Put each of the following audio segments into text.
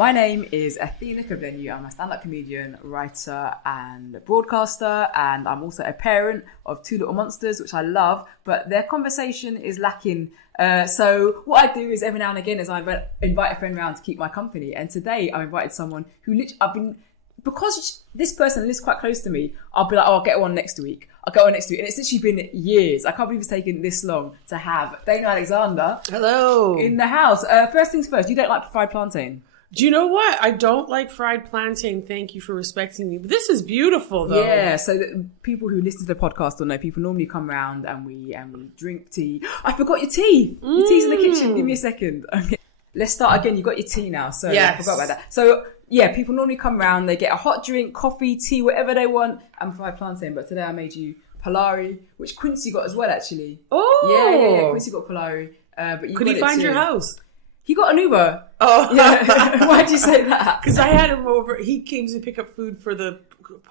My name is Athena. I'm a stand-up comedian, writer and broadcaster, and I'm also a parent of two little monsters, which I love, but their conversation is lacking. So what I do is every now and again is I invite a friend around to keep my company, and today I've invited someone who because this person lives quite close to me, I'll be like, oh, I'll get one next week. And it's literally been years. I can't believe it's taken this long to have Dana Alexander. Hello. In the house. First things first, you don't like fried plantain? Do you know what? I don't like fried plantain. Thank you for respecting me. But this is beautiful, though. Yeah, so people who listen to the podcast will know people normally come round and we drink tea. I forgot your tea. Your tea's in the kitchen. Give me a second. Okay. Let's start again. You got your tea now. So yes. I forgot about that. So yeah, people normally come round. They get a hot drink, coffee, tea, whatever they want, and fried plantain. But today I made you Polari, which Quincy got as well, actually. Oh, yeah. Quincy got Polari. But could he find your house? He got an Uber. Oh. Yeah. Why'd you say that? Because I had him over. He came to pick up food for the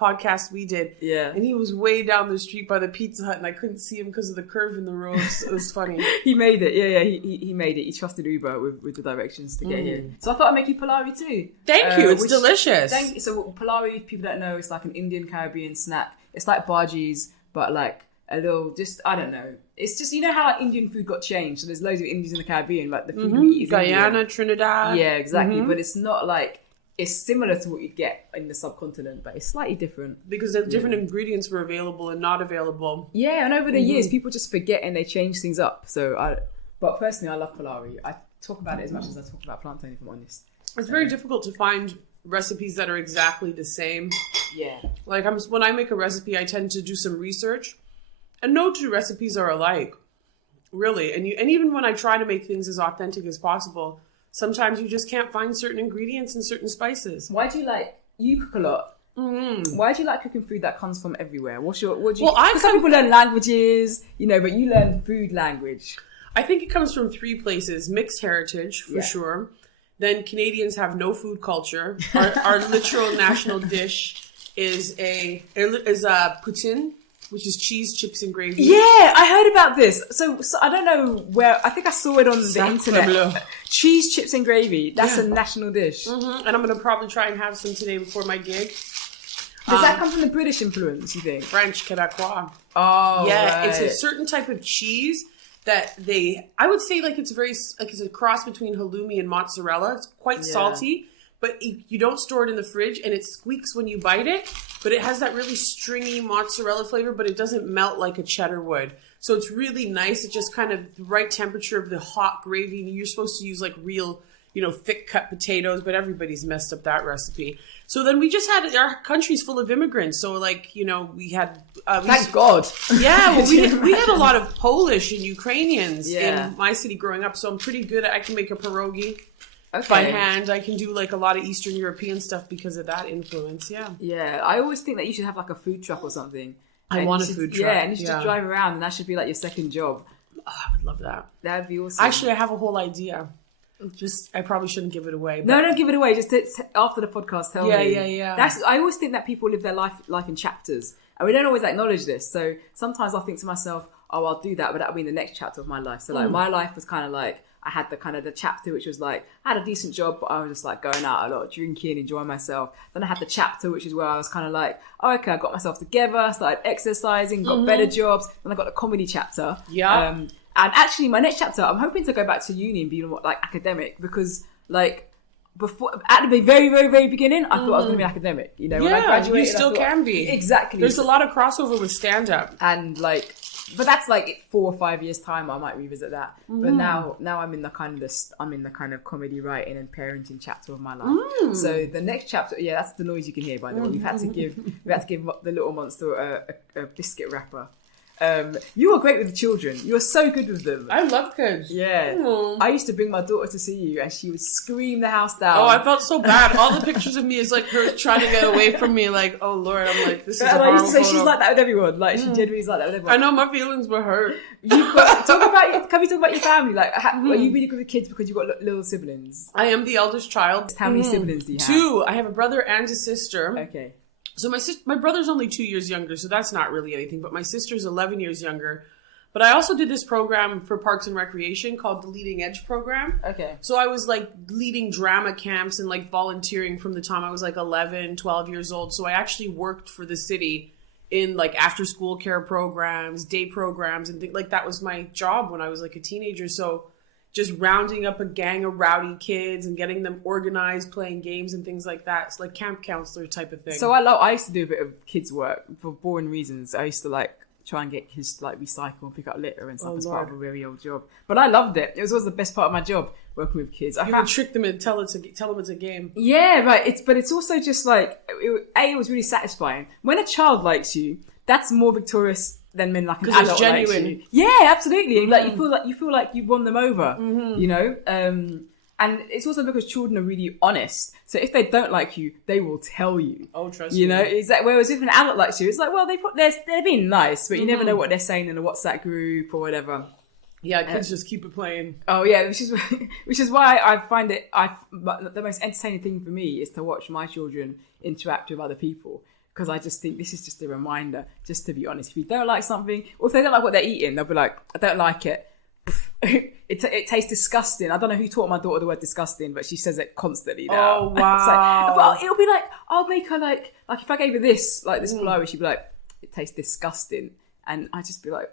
podcast we did. Yeah. And he was way down the street by the Pizza Hut and I couldn't see him because of the curve in the roads. It was funny. He made it. Yeah. He made it. He trusted Uber with the directions to get here. So I thought I'd make you Polari too. Thank you. It's delicious. Thank you. So Polari, if people don't know, it's like an Indian Caribbean snack. It's like bhajis, but like a little, just, I don't know. It's just, you know how like, Indian food got changed? So there's loads of Indians in the Caribbean, like the food we eat is Guyana, Indian. Trinidad. Yeah, exactly. But it's not like, it's similar to what you'd get in the subcontinent, but it's slightly different. Because the different ingredients were available and not available. Yeah, and over the years, people just forget and they change things up. But personally, I love Polari. I talk about it as much as I talk about plantain, if I'm honest. It's very difficult to find recipes that are exactly the same. Yeah. Like when I make a recipe, I tend to do some research. And no two recipes are alike, really. And even when I try to make things as authentic as possible, sometimes you just can't find certain ingredients and certain spices. Why do you cook a lot? Mm-hmm. Why do you like cooking food that comes from everywhere? Because some people learn languages, but you learn food language. I think it comes from three places. Mixed heritage, for sure. Then Canadians have no food culture. Our literal national dish is a poutine, which is cheese, chips, and gravy. Yeah, I heard about this. So I don't know where. I think I saw it on the internet. Cheese, chips, and gravy. That's a national dish. Mm-hmm. And I'm going to probably try and have some today before my gig. Does that come from the British influence, you think? French, Québécois. Oh, yeah. Right. It's a certain type of cheese that I would say it's a cross between halloumi and mozzarella. It's quite salty. But you don't store it in the fridge, and it squeaks when you bite it. But it has that really stringy mozzarella flavor, but it doesn't melt like a cheddar would. So it's really nice. It's just kind of the right temperature of the hot gravy. You're supposed to use like real, thick cut potatoes, but everybody's messed up that recipe. So then we just had, our country's full of immigrants. So we had... Thank God. Yeah, well, we had a lot of Polish and Ukrainians in my city growing up. So I'm pretty good I can make a pierogi. Okay. By hand. I can do like a lot of Eastern European stuff because of that influence. Yeah, I always think that you should have like a food truck or something. I want a food truck. Yeah, and you should just drive around, and that should be like your second job. Oh, I would love that. That'd be awesome. Actually, I have a whole idea. I probably shouldn't give it away. No, don't give it away. Just after the podcast, tell me. Yeah. I always think that people live their life in chapters, and we don't always acknowledge this. So sometimes I think to myself, oh, I'll do that, but that'll be in the next chapter of my life. So my life was kind of like, I had the chapter which was like, I had a decent job, but I was just like going out a lot, drinking, enjoying myself. Then I had the chapter which is where I was kind of like, oh, okay, I got myself together, started exercising, got better jobs. Then I got the comedy chapter. Yeah. And actually my next chapter, I'm hoping to go back to uni and be like academic, because like before, at the very, very, very beginning, I thought I was going to be academic. When I graduated, you still can be. Exactly. There's a lot of crossover with stand-up. And like... But that's like 4 or 5 years time. I might revisit that. But now I'm in the kind of comedy writing and parenting chapter of my life. So the next chapter, that's the noise you can hear. By the way, we've had to give the little monster a biscuit wrapper. You are great with the children. You are so good with them. I love kids. Yeah. Aww. I used to bring my daughter to see you and she would scream the house down. Oh, I felt so bad. All the pictures of me is like her trying to get away from me. Like, oh Lord, I'm like, this is a horrible I used to say photo. she's like that with everyone. Like, she genuinely is like that with everyone. I know, my feelings were hurt. Can we talk about your family? Like, are you really good with kids because you've got little siblings? I am the eldest child. How many siblings do you have? 2. I have a brother and a sister. Okay. So my brother's only 2 years younger, so that's not really anything. But my sister's 11 years younger. But I also did this program for Parks and Recreation called the Leading Edge Program. Okay. So I was like leading drama camps and like volunteering from the time I was like 11, 12 years old. So I actually worked for the city in like after school care programs, day programs, and like that was my job when I was like a teenager. So just rounding up a gang of rowdy kids and getting them organized, playing games and things like that. It's like camp counselor type of thing. So I used to do a bit of kids work for boring reasons. I used to like try and get kids to like recycle and pick up litter and stuff as part of a very old job. But I loved it. It was always the best part of my job, working with kids. You can trick them and tell them it's a game. Yeah, right. But it's also just like, it was really satisfying. When a child likes you, that's more victorious than when like an adult it's genuine. likes you. Yeah, absolutely. Like you feel like you won them over, you know? And it's also because children are really honest. So if they don't like you, they will tell you. Oh, trust me. You know, is that whereas if an adult likes you, it's like, well, they're being nice, but you never know what they're saying in a WhatsApp group or whatever. Yeah, kids just keep it playing. Oh yeah, which is why I find it. The most entertaining thing for me is to watch my children interact with other people, because I just think this is just a reminder, just to be honest. If you don't like something, or if they don't like what they're eating, they'll be like, I don't like it. It tastes disgusting. I don't know who taught my daughter the word disgusting, but she says it constantly now. Oh wow! But it'll be like, I'll make her like if I gave her this blow, she'd be like, it tastes disgusting, and I'd just be like,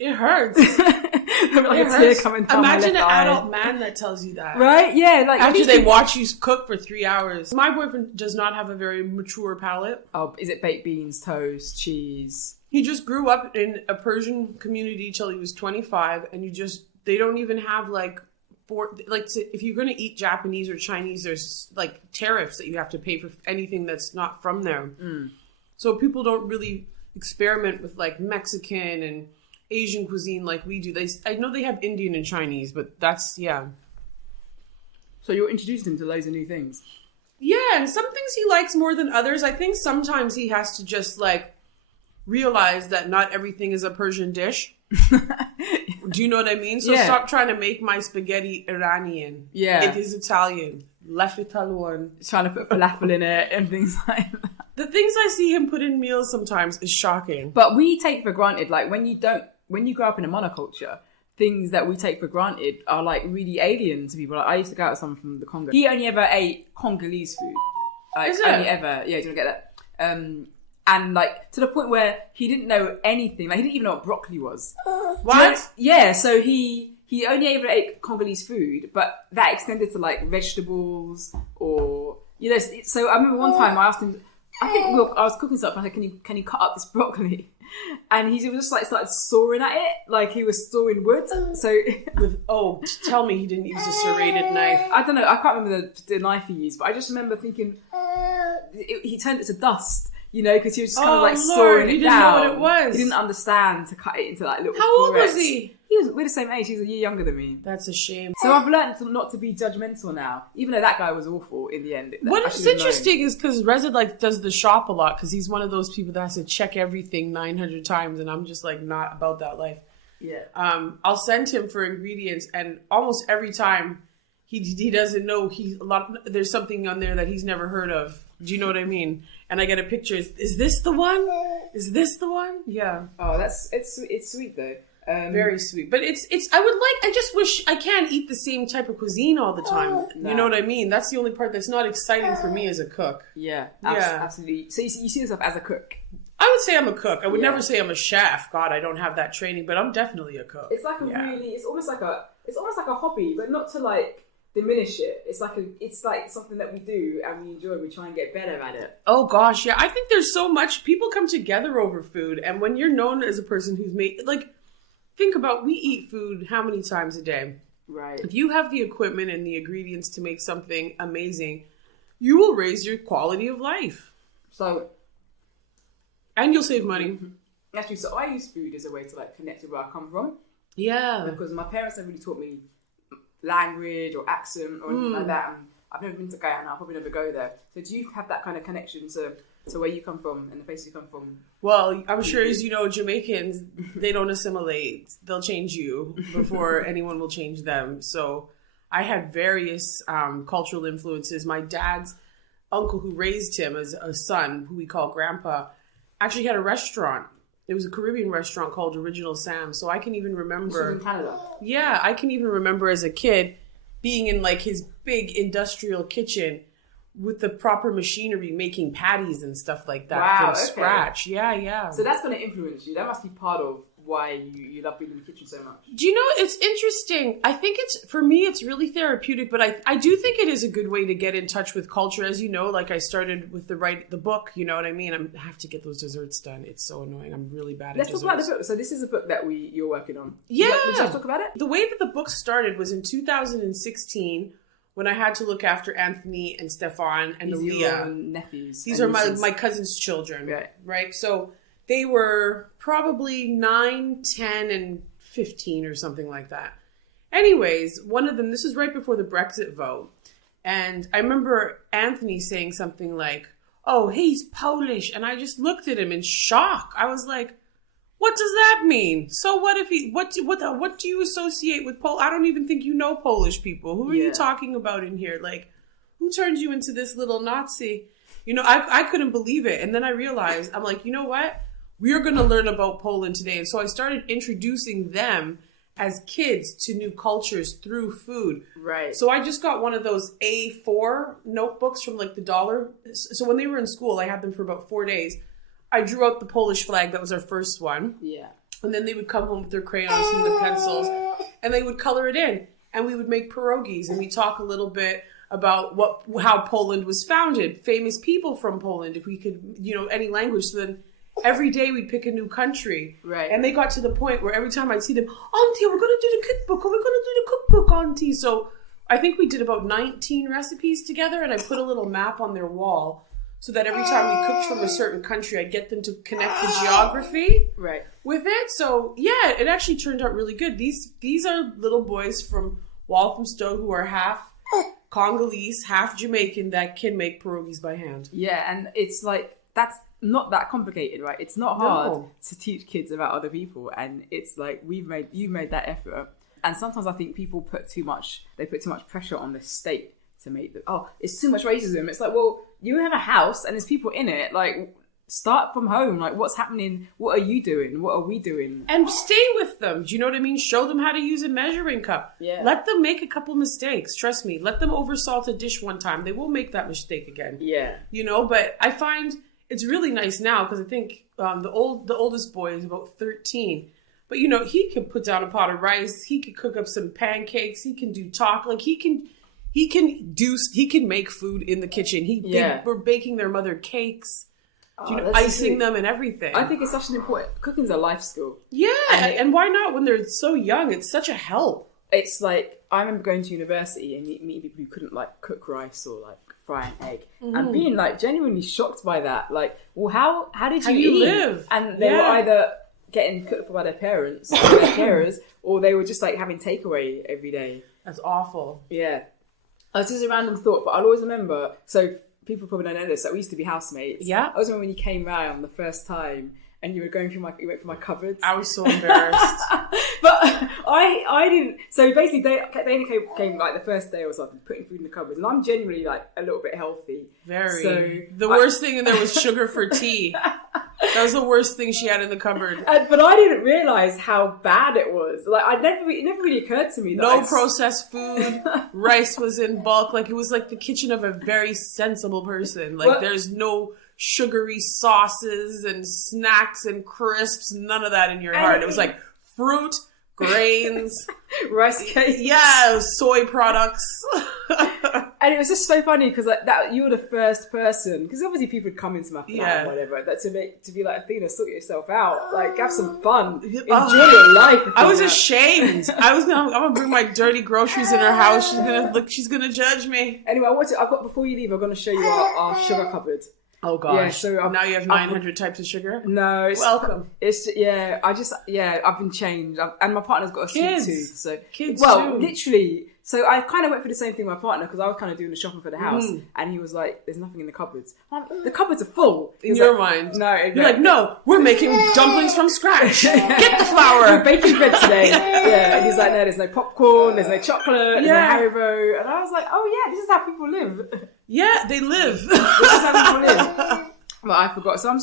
it hurts. Like a tear coming down Imagine my an left eye. adult man that tells you that, right? Yeah, like after they watch you cook for 3 hours. My boyfriend does not have a very mature palate. Oh, is it baked beans, toast, cheese? He just grew up in a Persian community till he was 25, and they don't even have like if you're going to eat Japanese or Chinese, there's like tariffs that you have to pay for anything that's not from there. So people don't really experiment with like Mexican and Asian cuisine like we do. I know they have Indian and Chinese, but that's, yeah. So you're introducing him to loads of new things. Yeah, and some things he likes more than others. I think sometimes he has to just like realize that not everything is a Persian dish. Do you know what I mean? So stop trying to make my spaghetti Iranian. Yeah. It is Italian. L'Italien. Trying to put falafel in it and things like that. The things I see him put in meals sometimes is shocking. But we take for granted, like when you grow up in a monoculture, things that we take for granted are like really alien to people. Like I used to go out with someone from the Congo. He only ever ate Congolese food. Like, is it? Only ever. Yeah, do you want to get that? And like to the point where he didn't know anything. Like he didn't even know what broccoli was. What? Yeah, so he only ever ate Congolese food, but that extended to like vegetables or, you know. So I remember one time I asked him, I was cooking stuff, and I said, can you cut up this broccoli? And he was just like started sawing at it, like he was sawing wood. So tell me he didn't use a serrated knife. I don't know, I can't remember the knife he used, but I just remember thinking he turned it to dust. You know, because he was just kind of like sawing it down. He didn't know what it was. He didn't understand to cut it into like little. How old was he? We're the same age. He was a year younger than me. That's a shame. So I've learned not to be judgmental now, even though that guy was awful in the end. What's interesting is because Reza like does the shop a lot, because he's one of those people that has to check everything 900 times, and I'm just like not about that life. Yeah. I'll send him for ingredients, and almost every time he doesn't know there's something on there that he's never heard of. Do you know what I mean? And I get a picture. Is this the one? Is this the one? Yeah. Oh, it's sweet though. Very sweet. But I just wish I can't eat the same type of cuisine all the time. No. You know what I mean? That's the only part that's not exciting for me as a cook. Yeah. Absolutely. So you see yourself as a cook? I would say I'm a cook. I would never say I'm a chef. God, I don't have that training, but I'm definitely a cook. It's like it's almost like a hobby, but not to like diminish it. It's like something that we do and we enjoy. We try and get better at it. Oh gosh, yeah. I think there's so much people come together over food, and when you're known as a person who's made, like, think about, we eat food how many times a day? Right. If you have the equipment and the ingredients to make something amazing, you will raise your quality of life. And you'll save money. Actually, so I use food as a way to like connect with where I come from. Yeah. Because my parents have really taught me language or accent or anything like that, and I've never been to Guyana. I'll probably never go there. So do you have that kind of connection to where you come from and the place you come from? Well, I'm sure, as you know, Jamaicans, they don't assimilate. They'll change you before anyone will change them. So I had various cultural influences. My dad's uncle, who raised him as a son, who we call grandpa, actually had a restaurant It was a Caribbean restaurant called Original Sam. So I can even remember. This was in Canada. Yeah, I can even remember as a kid being in like his big industrial kitchen with the proper machinery, making patties and stuff like that from scratch. Yeah. So that's going to influence you. That must be part of why you love being in the kitchen so much. Do you know, it's interesting. I think for me, it's really therapeutic, but I do think it is a good way to get in touch with culture. As you know, like I started with the book, you know what I mean? I have to get those desserts done. It's so annoying. I'm really bad at desserts. Let's talk about the book. So this is a book that you're working on. Yeah. Would you like to talk about it? The way that the book started was in 2016 when I had to look after Anthony and Stefan and Leah. Nephews. These are my cousin's children. Right? So they were probably 9, 10, and 15 or something like that. Anyways, one of them, this is right before the Brexit vote. And I remember Anthony saying something like, oh, he's Polish. And I just looked at him in shock. I was like, what does that mean? So what if what do you associate with Polish? I don't even think you know Polish people. Who are you talking about in here? Like, who turned you into this little Nazi? You know, I couldn't believe it. And then I realized, I'm like, you know what? We're going to learn about Poland today. And so I started introducing them as kids to new cultures through food. Right. So I just got one of those A4 notebooks from like the dollar. So when they were in school, I had them for about 4 days. I drew out the Polish flag. That was our first one. Yeah. And then they would come home with their crayons and the pencils and they would color it in. And we would make pierogies and we talk a little bit about how Poland was founded. Famous people from Poland, if we could, any language. So then every day we'd pick a new country. Right. And they got to the point where every time I'd see them, Auntie, we're going to do the cookbook. We're going to do the cookbook, Auntie. So I think we did about 19 recipes together and I put a little map on their wall so that every time we cooked from a certain country, I'd get them to connect the geography with it. So yeah, it actually turned out really good. These are little boys from Walthamstow who are half Congolese, half Jamaican that can make pierogies by hand. Yeah, and it's like, that's not that complicated, right? It's not hard to teach kids about other people, and it's like you've made that effort. And sometimes I think people put too much pressure on the state to make it's too much racism. It's like, well, you have a house and there's people in it. Like, start from home. Like, what's happening? What are you doing? What are we doing? And stay with them. Do you know what I mean? Show them how to use a measuring cup. Yeah. Let them make a couple mistakes. Trust me. Let them oversalt a dish one time. They won't make that mistake again. Yeah. But I find it's really nice now because I think the oldest boy is about 13. But, he can put down a pot of rice. He could cook up some pancakes. He can do like he can make food in the kitchen. We're baking their mother cakes, icing them and everything. I think it's such an important, cooking's a life skill. Yeah. And why not when they're so young? It's such a help. It's like, I remember going to university and meeting people who couldn't like cook rice or like fry an egg and being like genuinely shocked by that. Like, well, how did you live? And they were either getting cooked for by their parents or their carers, or they were just like having takeaway every day. That's awful. Yeah. It's just a random thought, but I'll always remember, so people probably don't know this, that we used to be housemates. Yeah. I always remember when you came round the first time and you were going through you went through my cupboards. I was so embarrassed. But I didn't, so basically they came like the first day or something, putting food in the cupboards, and I'm genuinely like a little bit healthy. Very. So the worst thing in there was sugar for tea. That was the worst thing she had in the cupboard. But I didn't realise how bad it was. Like, it never really occurred to me. No processed food. Rice was in bulk. Like, it was like the kitchen of a very sensible person. Like, there's no sugary sauces and snacks and crisps. None of that in your heart. It was like fruit, grains, rice cake. Yeah, soy products. And it was just so funny because like that you were the first person, because obviously people would come into my flat or whatever, that to be like, Athena, sort yourself out, like have some fun, enjoy your life. Athena. I was ashamed. I'm gonna bring my dirty groceries in her house. She's gonna judge me. Anyway, before you leave, I'm gonna show you our sugar cupboard. Oh gosh! Yeah, so now you have 900 types of sugar. No, welcome. I've been changed, and my partner's got a sweet tooth. So kids, literally. So I kind of went for the same thing with my partner because I was kind of doing the shopping for the house, and he was like, "There's nothing in the cupboards." The cupboards are full. In your mind, no, you're like, "No, we're making dumplings from scratch. Get the flour. We're baking bread today." Yeah, and he's like, "No, there's no popcorn, there's no chocolate, there's no Haribo," and I was like, "Oh yeah, this is how people live." Yeah, they live. This is how people live. But I forgot. So I'm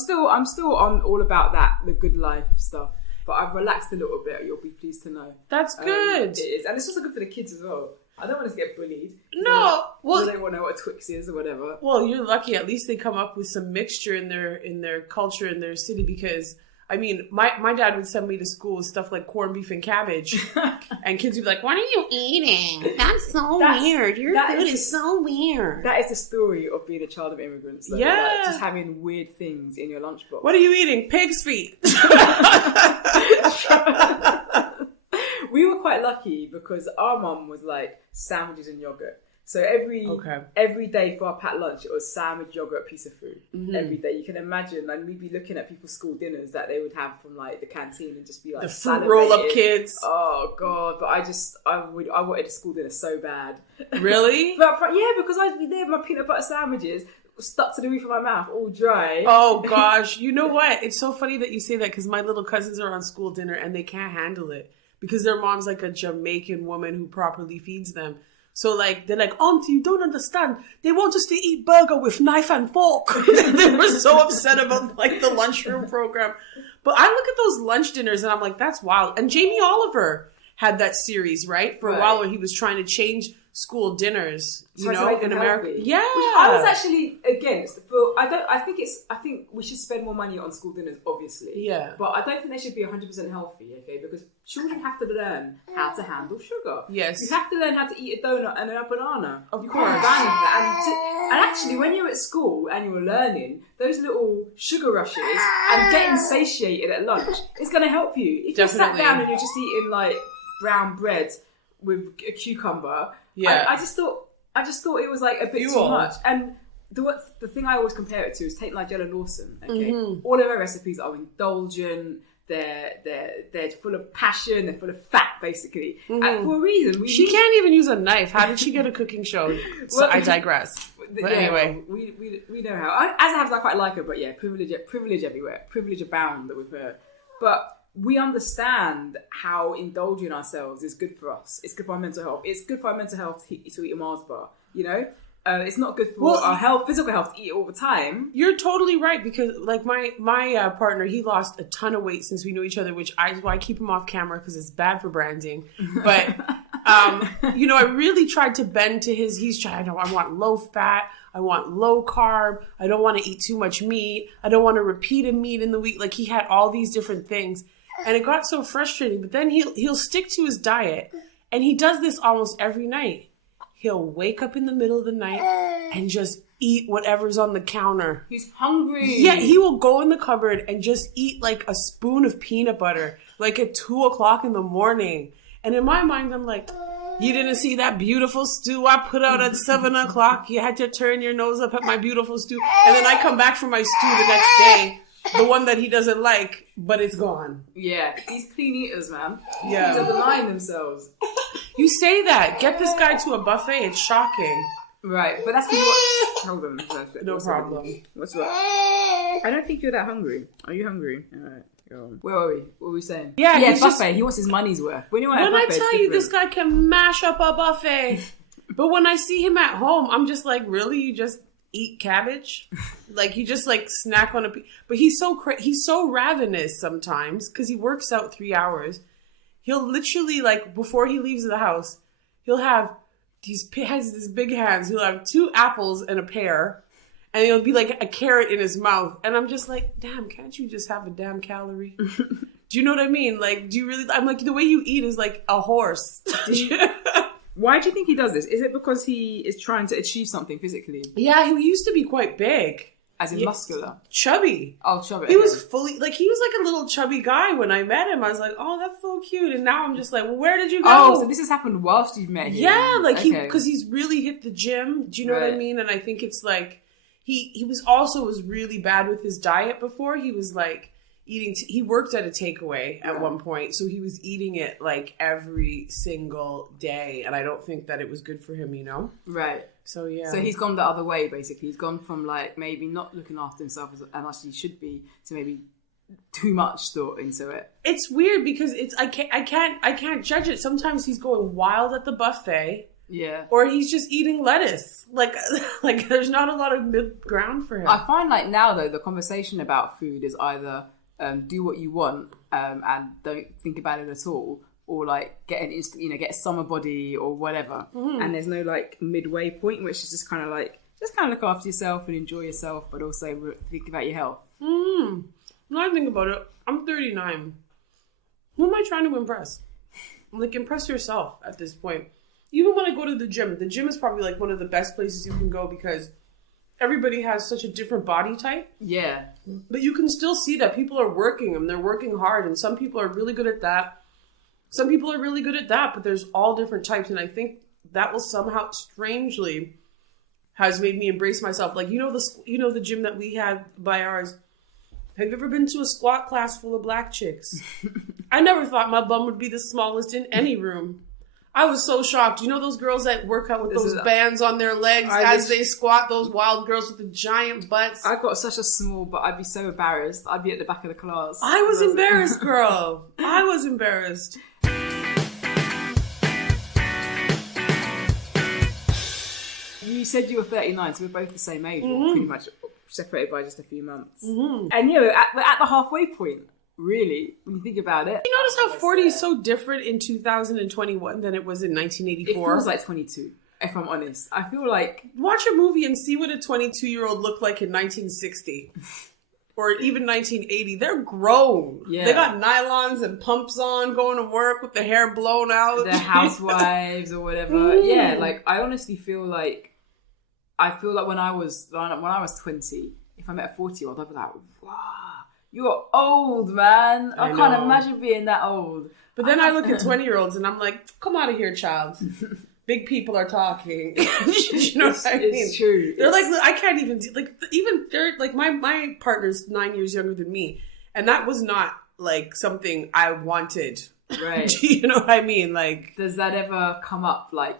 still on all about that, the good life stuff. But I've relaxed a little bit. You'll be pleased to know. That's good. It is, and it's also good for the kids as well. I don't want us to get bullied. No, well, they don't want to know what a Twix is or whatever. Well, you're lucky. At least they come up with some mixture in their culture in their city. Because I mean, my dad would send me to school with stuff like corned beef and cabbage, and kids would be like, "What are you eating? That's weird. Your food is so weird." That is the story of being a child of immigrants. Though. Yeah, like, just having weird things in your lunchbox. What are you eating? Pig's feet. We were quite lucky because our mum was like sandwiches and yogurt. So every day for our packed lunch, it was sandwich, yogurt, piece of fruit. Mm-hmm. Every day. You can imagine, and we'd be looking at people's school dinners that they would have from like the canteen and just be like the fruit roll up kids. Oh god! But I wanted a school dinner so bad. Really? but yeah, because I'd be there with my peanut butter sandwiches stuck to the roof of my mouth, all dry. Oh gosh! You know what? It's so funny that you say that because my little cousins are on school dinner and they can't handle it because their mom's like a Jamaican woman who properly feeds them. So, like, they're like, Auntie, you don't understand. They want us to eat burger with knife and fork. They were so upset about, like, the lunchroom program. But I look at those lunch dinners and I'm like, that's wild. And Jamie Oliver had that series, right? For a while where he was trying to change school dinners, in America. Healthy. Yeah. Which I was actually against. But I think we should spend more money on school dinners, obviously. Yeah. But I don't think they should be 100% healthy, okay? Because children have to learn how to handle sugar. Yes. You have to learn how to eat a donut and a banana. Of you course. Can't ban that. And actually, when you're at school and you're learning, those little sugar rushes and getting satiated at lunch is going to help you. If you sat down and you're just eating like brown bread with a cucumber, I just thought it was like a bit too much. And the thing I always compare it to is take Nigella Lawson. Okay, all of her recipes are indulgent. They're full of passion. They're full of fat, basically. And for a reason, she can't even use a knife. How did she get a cooking show? So I digress. But anyway, we know how. As it happens, I quite like her, but yeah, privilege everywhere, privilege abound with her. But we understand how indulging ourselves is good for us. It's good for our mental health. It's good for our mental health to eat a Mars bar. You know, it's not good for our physical health to eat it all the time. You're totally right because, like, my partner, he lost a ton of weight since we knew each other, which is why I keep him off camera because it's bad for branding. But I really tried to bend to his. He's trying. I want low fat. I want low carb. I don't want to eat too much meat. I don't want to repeat a meat in the week. Like, he had all these different things. And it got so frustrating. But then he'll stick to his diet. And he does this almost every night. He'll wake up in the middle of the night and just eat whatever's on the counter. He's hungry. Yeah, he will go in the cupboard and just eat like a spoon of peanut butter, like at 2:00 in the morning. And in my mind, I'm like, you didn't see that beautiful stew I put out at 7:00? You had to turn your nose up at my beautiful stew. And then I come back from my stew the next day. The one that he doesn't like, but it's gone. Yeah, these clean eaters, man. Yeah. They're denying themselves. You say that. Get this guy to a buffet. It's shocking. Right, but that's hold on. No problem. What's up? I don't think you're that hungry. Are you hungry? All right. Go on. Where were we? What were we saying? Yeah, buffet. He wants his money's worth. When I tell you, this guy can mash up a buffet. But when I see him at home, I'm just like, really? You just eat cabbage? Like, you just like snack on but he's so ravenous sometimes because he works out 3 hours. He'll literally, like, before he leaves the house, he'll have these big hands. He'll have 2 apples and a pear, and he'll be like a carrot in his mouth. And I'm just like, damn, can't you just have a damn calorie? Do you know what I mean? Like, do you really? I'm like, the way you eat is like a horse. Why do you think he does this? Is it because he is trying to achieve something physically? Yeah, he used to be quite big. As in muscular? Chubby. Oh, chubby. He was fully, like, he was like a little chubby guy when I met him. I was like, oh, that's so cute. And now I'm just like, well, where did you go? Oh, so this has happened whilst you've met him. Yeah, like, because he's really hit the gym. Do you know what I mean? And I think it's like, he was really bad with his diet before. He was like, he worked at a takeaway at one point, so he was eating it like every single day, and I don't think that it was good for him, you know? Right. So yeah. So he's gone the other way, basically. He's gone from like maybe not looking after himself as much as he should be to maybe too much thought into it. It's weird because I can't judge it. Sometimes he's going wild at the buffet. Yeah. Or he's just eating lettuce. Like there's not a lot of mid ground for him. I find like now though, the conversation about food is either do what you want and don't think about it at all, or like get an instant, get a summer body or whatever. Mm-hmm. And there's no like midway point, which is just kind of look after yourself and enjoy yourself, but also think about your health. When I think about it, I'm 39. Who am I trying to impress? Like, impress yourself at this point. Even when I go to the gym is probably like one of the best places you can go because everybody has such a different body type. Yeah. But you can still see that people are working and they're working hard, and some people are really good at that. Some people are really good at that, but there's all different types, and I think that will somehow strangely has made me embrace myself. Like, the gym that we had by ours. Have you ever been to a squat class full of black chicks? I never thought my bum would be the smallest in any room. I was so shocked. You know those girls that work out with those bands on their legs as they squat? Those wild girls with the giant butts. I got such a small butt. I'd be so embarrassed. I'd be at the back of the class. I was embarrassed, girl. I was embarrassed. You said you were 39, so we're both the same age. Mm-hmm. We're pretty much separated by just a few months. Mm-hmm. And we're at the halfway point. Really, when you think about it. You notice how 40 is so different in 2021 than it was in 1984? It feels like 22, if I'm honest. I feel like... Watch a movie and see what a 22-year-old looked like in 1960. Or even 1980. They're grown. Yeah. They got nylons and pumps on, going to work with the hair blown out. They're housewives or whatever. Yeah, like, I honestly feel like... when I was 20, if I met a 40-year-old, I'd be like, wow. You're old, man. I can't imagine being that old. But then I look at 20-year-olds and I'm like, come out of here, child. Big people are talking. You know what I mean? It's true. They're like, I can't even, they're like, my partner's 9 years younger than me. And that was not like something I wanted. Right. You know what I mean? Like, does that ever come up, like,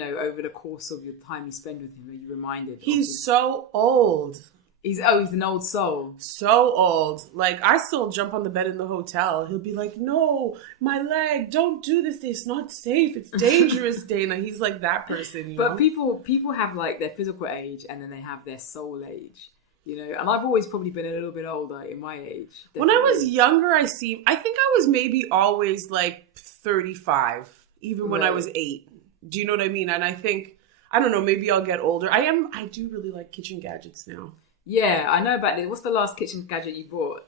over the course of your time you spend with him? Are you reminded? He's so old. He's an old soul. So old. Like, I still jump on the bed in the hotel. He'll be like, no, my leg, don't do this. It's not safe. It's dangerous, Dana. He's like that person, But people have like their physical age and then they have their soul age, And I've always probably been a little bit older in my age. Definitely. When I was younger, I think I was maybe always like 35, even when I was 8. Do you know what I mean? And I think, I don't know, maybe I'll get older. I do really like kitchen gadgets now. Yeah, I know about this. What's the last kitchen gadget you bought?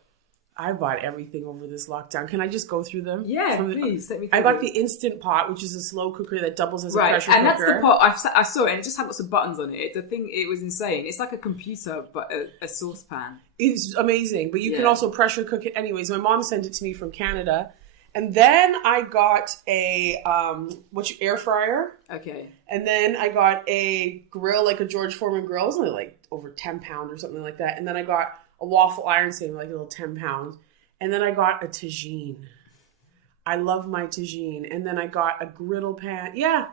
I bought everything over this lockdown. Can I just go through them? Yeah, please. Let me I got the Instant Pot, which is a slow cooker that doubles as a pressure cooker. And that's the pot. I saw it and it just had lots of buttons on it. The thing, it was insane. It's like a computer, but a saucepan. It's amazing, but you can also pressure cook it anyways. My mom sent it to me from Canada. And then I got a air fryer. Okay. And then I got a grill, like a George Foreman grill. It was only like over 10 pounds or something like that. And then I got a waffle iron, same like a little 10 pounds. And then I got a tagine. I love my tagine. And then I got a griddle pan. Yeah.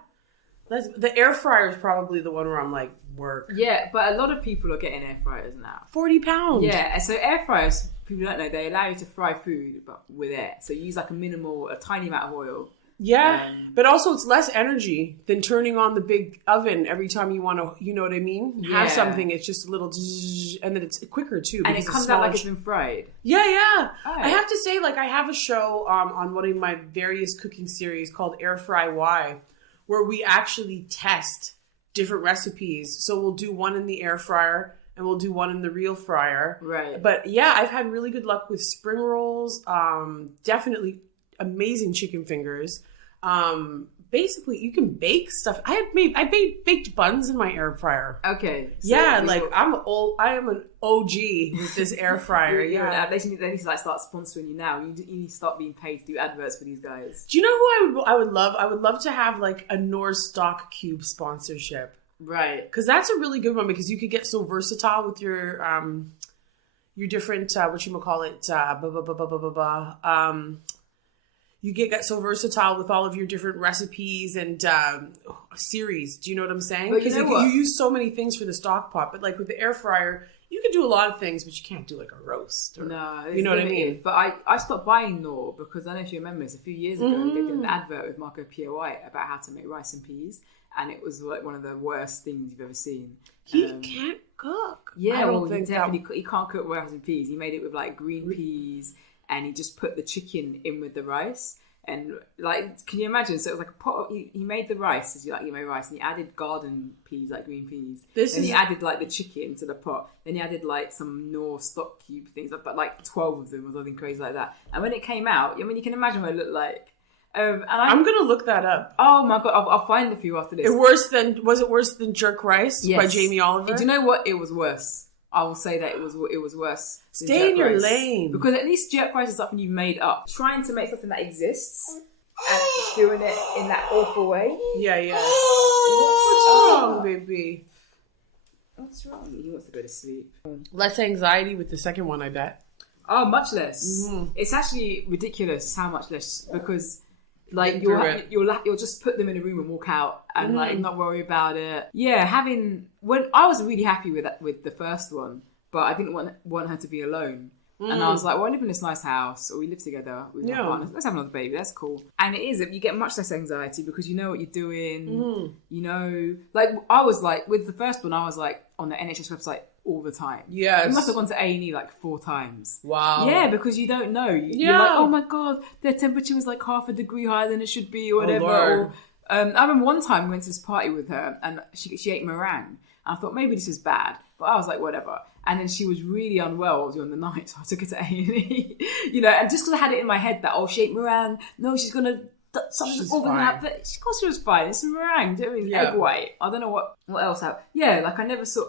The air fryer is probably the one where I'm like, work. Yeah, but a lot of people are getting air fryers now. 40 pounds. Yeah, and so air fryers, people don't know, they allow you to fry food, but with air. So you use like a tiny amount of oil. Yeah, but also it's less energy than turning on the big oven every time you want to, you know what I mean? Have something, it's just a little, and then it's quicker too. And it comes out like it's been fried. Yeah. Oh. I have to say, like, I have a show on one of my various cooking series called Air Fry Why, where we actually test different recipes. So we'll do one in the air fryer and we'll do one in the real fryer. Right. But yeah, I've had really good luck with spring rolls. Definitely amazing chicken fingers. Basically, you can bake stuff. I baked buns in my air fryer. Okay. So yeah, like I'm old. I am an OG with this air fryer. Yeah. They need to like start sponsoring you now. You need to start being paid to do adverts for these guys. Do you know who I would love? I would love to have like a Norse stock cube sponsorship. Right. Because that's a really good one because you could get so versatile with your different whatchamacallit, you get so versatile with all of your different recipes and series. Do you know what I'm saying? But you Because know what? you use so many things for the stock pot, but like with the air fryer, you can do a lot of things, but you can't do like a roast. Or, No, you know what I mean? But I stopped buying Knorr because I don't know if you remember, it's a few years ago, they did an advert with Marco White about how to make rice and peas, and it was like one of the worst things you've ever seen. He can't cook. Yeah, I don't well, think he can't cook rice and peas. He made it with like green peas, and he just put the chicken in with the rice. And like, can you imagine? So it was like a pot. He made the rice, as you made rice, and he added garden peas, like green peas. He added like the chicken to the pot. Then he added like some Knorr stock cube things, but like 12 of them or something crazy like that. And when it came out, I mean, you can imagine what it looked like. And I'm gonna look that up. Oh my god, I'll find it for you after this. Was it worse than Jerk Rice by Jamie Oliver? Do you know what? It was worse. I will say that it was worse. Stay in your lane. Because at least jerk rice is something you've made up. Trying to make something that exists and doing it in that awful way. Yeah. What's wrong, baby? What's wrong? He wants to go to sleep. Less anxiety with the second one, I bet. Oh, much less. Mm-hmm. It's actually ridiculous how much less, because like you'll just put them in a room and walk out and like not worry about it. Yeah, when I was really happy with the first one, but I didn't want her to be alone. And I was like, well, I live in this nice house, or we live together with my partner. Let's have another baby. That's cool. And it is, you get much less anxiety because you know what you're doing. You know, like I was like, with the first one, I was like on the NHS website all the time. Yes. We must have gone to A&E like 4 times. Wow. Yeah, because you don't know. You're like, oh my God, their temperature was like half a degree higher than it should be, or whatever. Lord. I remember one time we went to this party with her and she ate meringue. And I thought maybe this is bad, but I was like, whatever. And then she was really unwell during the night, so I took her to A&E. You know, and just because I had it in my head that, she ate meringue, no, she's gonna something's all gonna happen. Of course she was fine. It's a meringue. Do you know what I mean? Egg white. I don't know what else happened. Yeah, like I never saw.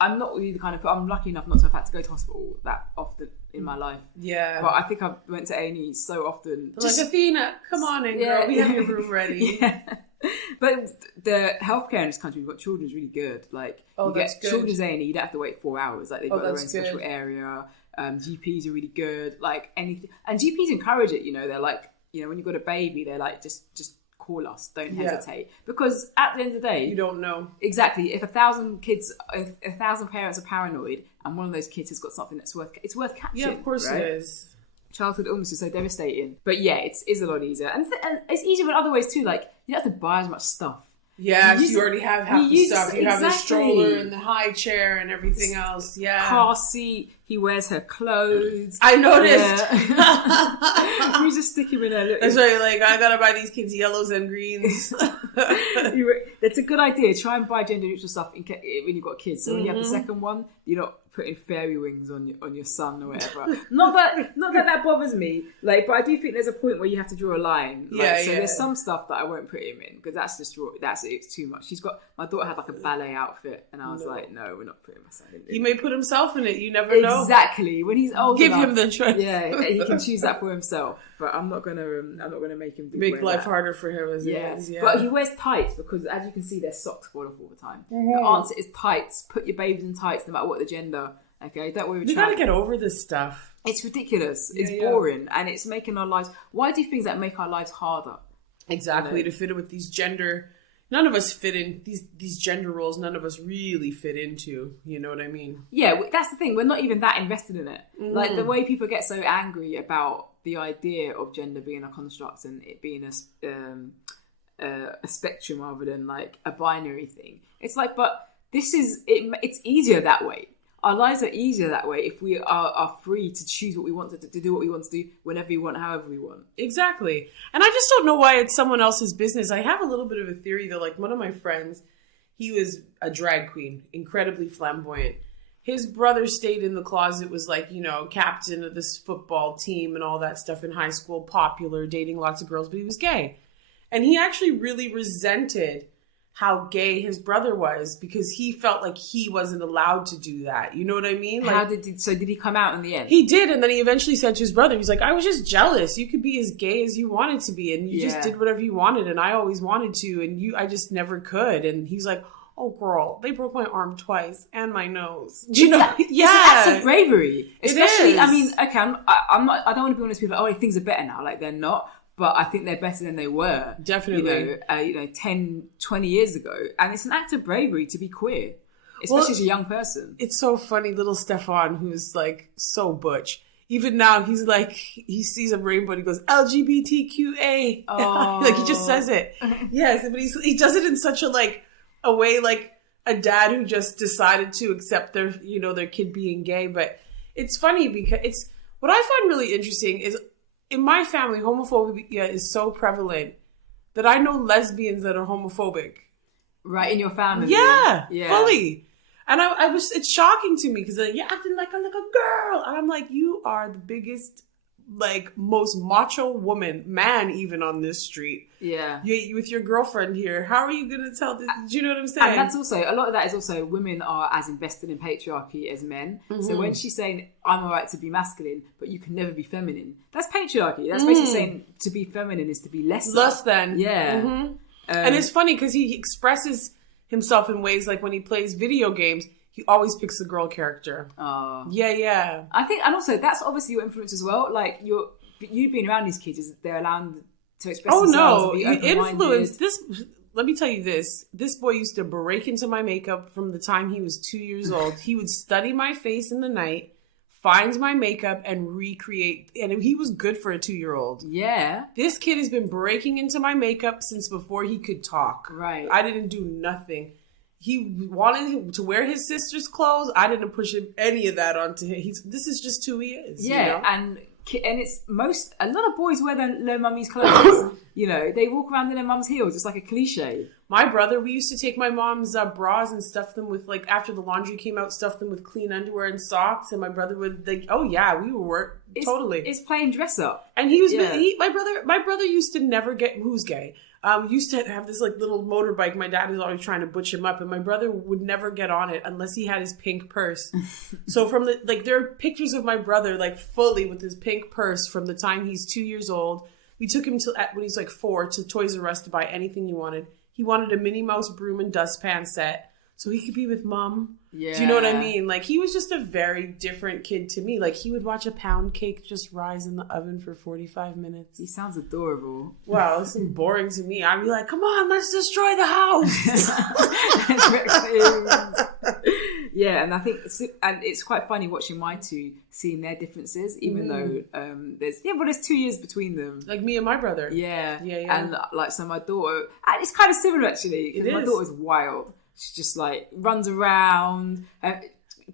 I'm not really the kind of. I'm lucky enough not to have had to go to hospital that often in my life. Yeah. But I think I went to A&E so often. Like, Athena, come on in, girl. We have your room ready. Yeah. But the healthcare in this country, we've got children's really good. Like, you get children's A&E, you don't have to wait 4 hours. Like, they've got their own special area. GPs are really good. Like, anything. And GPs encourage it, you know. They're like, you know, when you've got a baby, they're like, just call us. Don't hesitate. Because at the end of the day... You don't know. Exactly. If 1,000 parents are paranoid and one of those kids has got something that's worth catching. Yeah, of course it is. Childhood illness is so devastating. But yeah, it is a lot easier. And it's easier in other ways too. Like, you don't have to buy as much stuff. Yeah, you already have half the stuff. You have the stroller and the high chair and everything else. Yeah. Car seat. He wears her clothes. I noticed. Yeah. You just stick him in her. That's right. Like, I gotta buy these kids yellows and greens. It's a good idea. Try and buy gender neutral stuff when you've got kids. So when you have the second one, you're not putting fairy wings on your son or whatever. not that bothers me. Like, but I do think there's a point where you have to draw a line. Like, so there's some stuff that I won't put him in because it's too much. My daughter had like a ballet outfit, and I was like, no, we're not putting my son in it. He may put himself in it. You never know. Exactly. When he's old give enough, him the choice. Yeah, he can choose that for himself. But I'm not gonna make him make life harder for him as it is. Yeah. But he wears tights because, as you can see, their socks fall off all the time. The answer is tights. Put your babies in tights, no matter what the gender. Okay, don't worry. We gotta get over this stuff. It's ridiculous. It's boring, and it's making our lives. Why do things that make our lives harder? Exactly, you know? To fit in with these gender. None of us fit in these gender roles. None of us really fit into. You know what I mean? Yeah, that's the thing. We're not even that invested in it. Like the way people get so angry about the idea of gender being a construct and it being a spectrum rather than like a binary thing. It's like, but this is it. It's easier that way. Our lives are easier that way if we are free to choose what we want to do, what we want to do, whenever we want, however we want. Exactly. And I just don't know why it's someone else's business. I have a little bit of a theory, though. Like, one of my friends, he was a drag queen, incredibly flamboyant. His brother stayed in the closet, was like, you know, captain of this football team and all that stuff in high school, popular, dating lots of girls, but he was gay. And he actually really resented how gay his brother was because he felt like he wasn't allowed to do that. You know what I mean? Like, did he come out in the end? He did, and then he eventually said to his brother, he's like, I was just jealous. You could be as gay as you wanted to be, and you just did whatever you wanted, and I always wanted to, and I just never could. And he's like, oh girl, they broke my arm twice and my nose. Do you know? Yeah, that's a bravery. Especially, it is. I mean, okay, I don't want to be one of those people like, oh, things are better now. Like, they're not. but I think they're better than they were. Definitely. 10, 20 years ago. And it's an act of bravery to be queer, especially as a young person. It's so funny, little Stefan, who's like so butch. Even now, he's like, he sees a rainbow and he goes, LGBTQA. Oh. Like, he just says it. Yes, but he does it in such a way like a dad who just decided to accept their kid being gay. But it's funny because what I find really interesting is in my family, homophobia is so prevalent that I know lesbians that are homophobic. Right, in your family? Yeah. Fully. And it's shocking to me because you're acting like a girl. And I'm like, you are the biggest, like, most macho man even on this street. Yeah. You with your girlfriend here. How are you going to tell this? Do you know what I'm saying? And that's also, a lot of that is also women are as invested in patriarchy as men. Mm-hmm. So when she's saying, I'm all right to be masculine, but you can never be feminine, that's patriarchy. That's basically saying to be feminine is to be less than. Yeah. Mm-hmm. And it's funny because he expresses himself in ways like when he plays video games, he always picks a girl character. Oh. Yeah. I think, and also that's obviously your influence as well. Like you being around these kids, they're allowed to express themselves. Oh no, you influenced this. Let me tell you this. This boy used to break into my makeup from the time he was 2 years old. He would study my face in the night, find my makeup, and recreate. And he was good for a 2-year-old. Yeah. This kid has been breaking into my makeup since before he could talk. Right. I didn't do nothing. He wanted him to wear his sister's clothes. I didn't push any of that onto him. This is just who he is. Yeah, and it's a lot of boys wear their mummy's clothes. They walk around in their mum's heels. It's like a cliche. My brother, we used to take my mom's bras and stuff them with, like, after the laundry came out, stuff them with clean underwear and socks. And my brother would think, oh yeah, we would work. Totally. It's playing dress up. And my brother used to never get, who's gay? Used to have this like little motorbike. My dad was always trying to butch him up, and my brother would never get on it unless he had his pink purse. So there are pictures of my brother like fully with his pink purse from the time he's 2 years old. We took him when he's like 4 to Toys R Us to buy anything he wanted. He wanted a Minnie Mouse broom and dustpan set so he could be with mom. Yeah. Do you know what I mean? Like, he was just a very different kid to me. Like, he would watch a pound cake just rise in the oven for 45 minutes. He sounds adorable. Wow, this is boring to me. I'd be like, come on, let's destroy the house. Yeah, and I think it's quite funny watching my two, seeing their differences, even though there's 2 years between them. Like me and my brother. Yeah. And like, so my daughter, and it's kind of similar actually, because my daughter's wild. She just like runs around,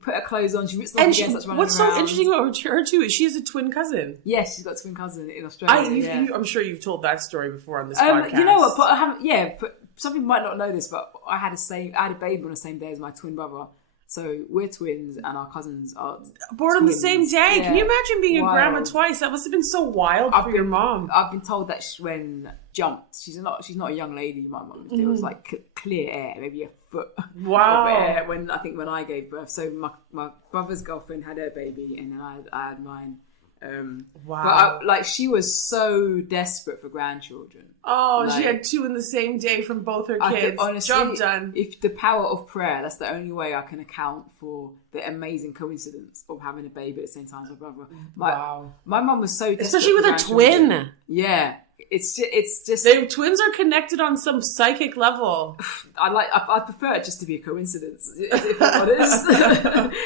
put her clothes on, she rips them off again, starts running around. What's so interesting about her too is she has a twin cousin. Yes, she's got a twin cousin in Australia. I'm sure you've told that story before on this podcast. You know what? But I haven't. Yeah, but some people might not know this, but I had a baby on the same day as my twin brother. So we're twins, and our cousins are born on the same day. Yeah. Can you imagine being a grandma twice? That must have been so wild for your mom. I've been told that when jumped, she's not a young lady. My mom, there was like clear air, maybe a foot of air when I gave birth. So my brother's girlfriend had her baby, and then I had mine. But she was so desperate for grandchildren. Oh, she had 2 in the same day from both her kids. Honestly, job done. If the power of prayer, that's the only way I can account for the amazing coincidence of having a baby at the same time as my brother. My mum was so desperate, especially with a twin. Yeah, it's just the twins are connected on some psychic level. I prefer it just to be a coincidence, if I'm honest.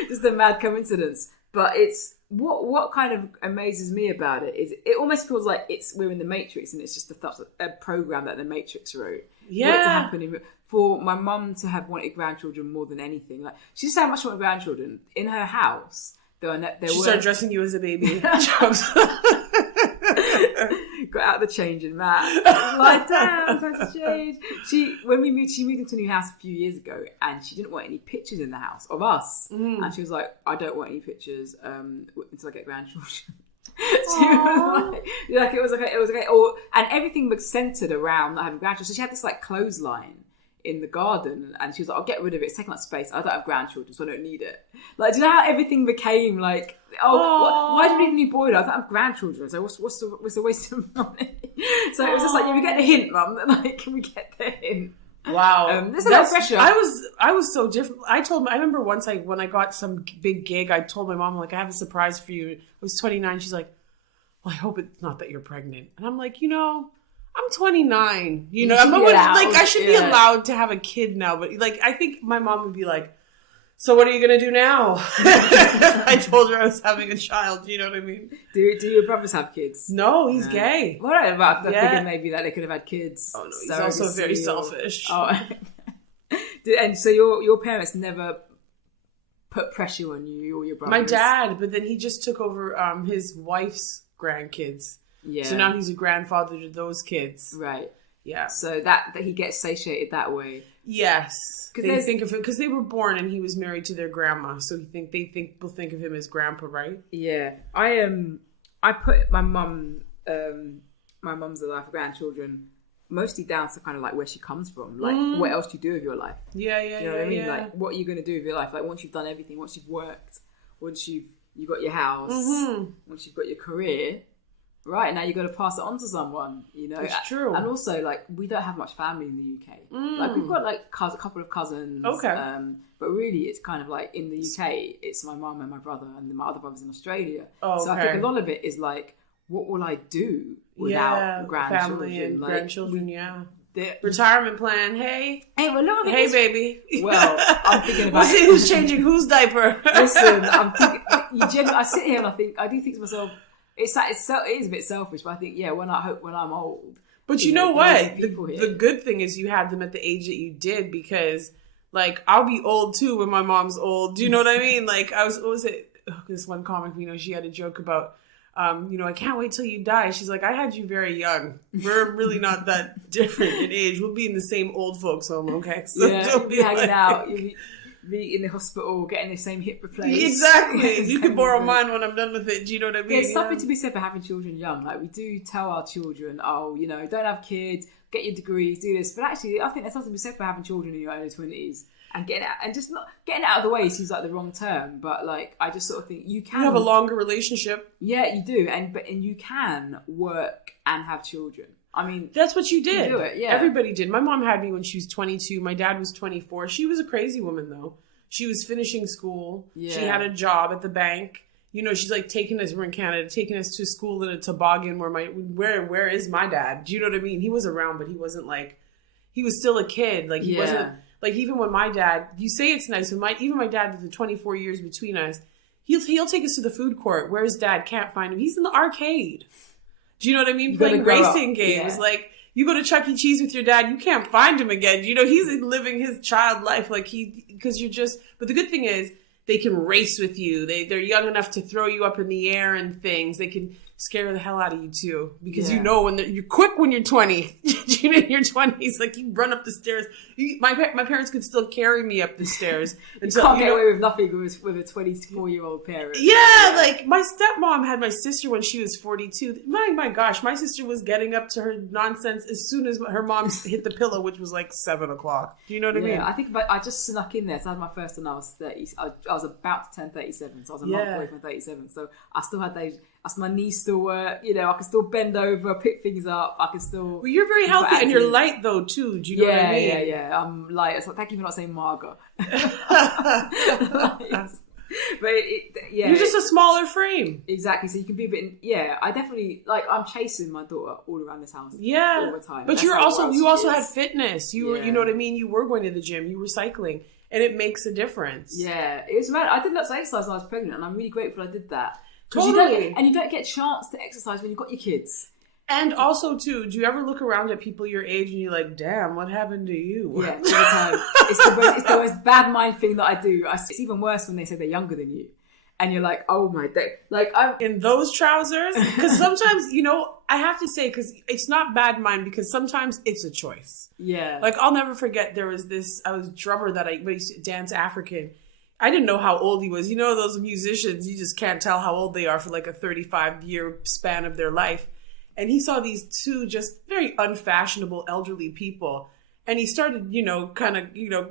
Just a mad coincidence. But it's what kind of amazes me about it is it almost feels like we're in the Matrix, and it's just a program that the Matrix wrote. Yeah, what's happening for my mum to have wanted grandchildren more than anything. Like, she just had much more grandchildren in her house. She started dressing you as a baby. Got out the changing mat. Lie down, time to change. She moved into a new house a few years ago, and she didn't want any pictures in the house of us. And she was like, I don't want any pictures until I get grandchildren. She was like, it was okay. And everything was centered around not having grandchildren. So she had this like clothesline in the garden, and she was like, I'll get rid of it, it's taking up space, I don't have grandchildren, so I don't need it. Like, do you know how everything became like, why do we need a new boiler? I don't have grandchildren, so what's the waste of money? So it was just like, yeah, we get the hint, mum. Like, can we get the hint? Wow. There's a lot of pressure. I was so different. I remember once when I got some big gig, I told my mom, like, I have a surprise for you. I was 29. She's like, well, I hope it's not that you're pregnant. And I'm like, I'm 29. You I'm should be allowed. like, I should be allowed to have a kid now. But like, I think my mom would be like, so what are you going to do now? I told her I was having a child. You know what I mean? Do your brothers have kids? No, he's gay. Well, right, but I figured maybe that they could have had kids. Oh, no, he's also very selfish. Oh. And so your parents never put pressure on you or your brothers? My dad, but then he just took over his wife's grandkids. Yeah. So now he's a grandfather to those kids. Right. Yeah. So that he gets satiated that way. Yes. They think of it because they were born and he was married to their grandma, so people think of him as grandpa, right? Yeah. I put my mum's life of grandchildren mostly down to kind of like where she comes from. Like, what else do you do with your life? Yeah. Do you know what I mean? Like, what are you going to do with your life? Like, once you've done everything, once you've worked, once you got your house, once you've got your career, right, now you've got to pass it on to someone, It's true. And also, like, we don't have much family in the UK. Like, we've got, like, a couple of cousins. Okay. But really, it's kind of like, in the UK, it's my mum and my brother, and then my other brother's in Australia. Oh, okay. So I think a lot of it is, like, what will I do without grandchildren? Family and like, grandchildren, retirement plan, hey. Well, look, hey, baby. Well, I'm thinking about we'll see who's changing whose diaper. Listen, I'm thinking, I sit here and I do think to myself, it is a bit selfish, but I think, when I'm old. But you know what? The good thing is you had them at the age that you did, because, like, I'll be old too when my mom's old. Do you know what I mean? Like, this one comic, she had a joke about, I can't wait till you die. She's like, I had you very young. We're really not that different in age. We'll be in the same old folks home, okay? So you'll be hanging out. You'll be in the hospital getting the same hip replaced. Exactly. You can borrow mine when I'm done with it. Do you know what I mean? There's something to be said for having children young. Like, we do tell our children, don't have kids, get your degrees, do this. But actually, I think there's something to be said for having children in your early 20s. And getting it out of the way seems like the wrong term, but like, I just sort of think you have a longer relationship. Yeah, you do, and you can work and have children. I mean, that's what you did. You do it, yeah. Everybody did. My mom had me when she was 22. My dad was 24. She was a crazy woman, though. She was finishing school. Yeah. She had a job at the bank. She's like taking us. We're in Canada, taking us to school in a toboggan. Where is my dad? Do you know what I mean? He was around, but he wasn't like. He was still a kid. Like, he wasn't. Like, even when my dad, you say it's nice, but even my dad, the 24 years between us, he'll take us to the food court. Where's dad? Can't find him. He's in the arcade. Do you know what I mean? Playing racing games. Yeah. Like, you go to Chuck E. Cheese with your dad, you can't find him again. He's living his child life. Like, but the good thing is, they can race with you. They're young enough to throw you up in the air and things. They can scare the hell out of you too, because when you're quick when you're 20. In your 20s, like, you run up the stairs. My parents could still carry me up the stairs. You can't get away with nothing with a 24-year-old parent. Yeah, like, my stepmom had my sister when she was 42. My gosh, my sister was getting up to her nonsense as soon as her mom hit the pillow, which was like 7:00. Do you know what I mean? I think I just snuck in there. So I had my first when I was 30. I was about to turn 37, so I was a month away from 37. So I still had those. My knees still work. I can still bend over, pick things up. I can still. Well, you're very healthy and you're light though too. Do you know what I mean? Yeah. I'm light. So thank you for not saying mager. But you're just a smaller frame. Exactly. So you can be a bit. I definitely I'm chasing my daughter all around this house. Yeah, all the time. But you also had fitness. You were, you know what I mean. You were going to the gym. You were cycling, and it makes a difference. Yeah, it was mad. I did lots of exercise when I was pregnant, and I'm really grateful I did that. Totally. You don't get a chance to exercise when you've got your kids. And also, too, do you ever look around at people your age and you're like, damn, what happened to you? Yeah, all the time. It's the most bad mind thing that I do. It's even worse when they say they're younger than you. And you're like, oh my God. Like, I'm in those trousers? Because sometimes, I have to say, because it's not bad mind, because sometimes it's a choice. Yeah. Like, I'll never forget, I was a drummer that I used to dance African. I didn't know how old he was. Those musicians, you just can't tell how old they are for like a 35-year span of their life. And he saw these two just very unfashionable elderly people. And he started, kind of,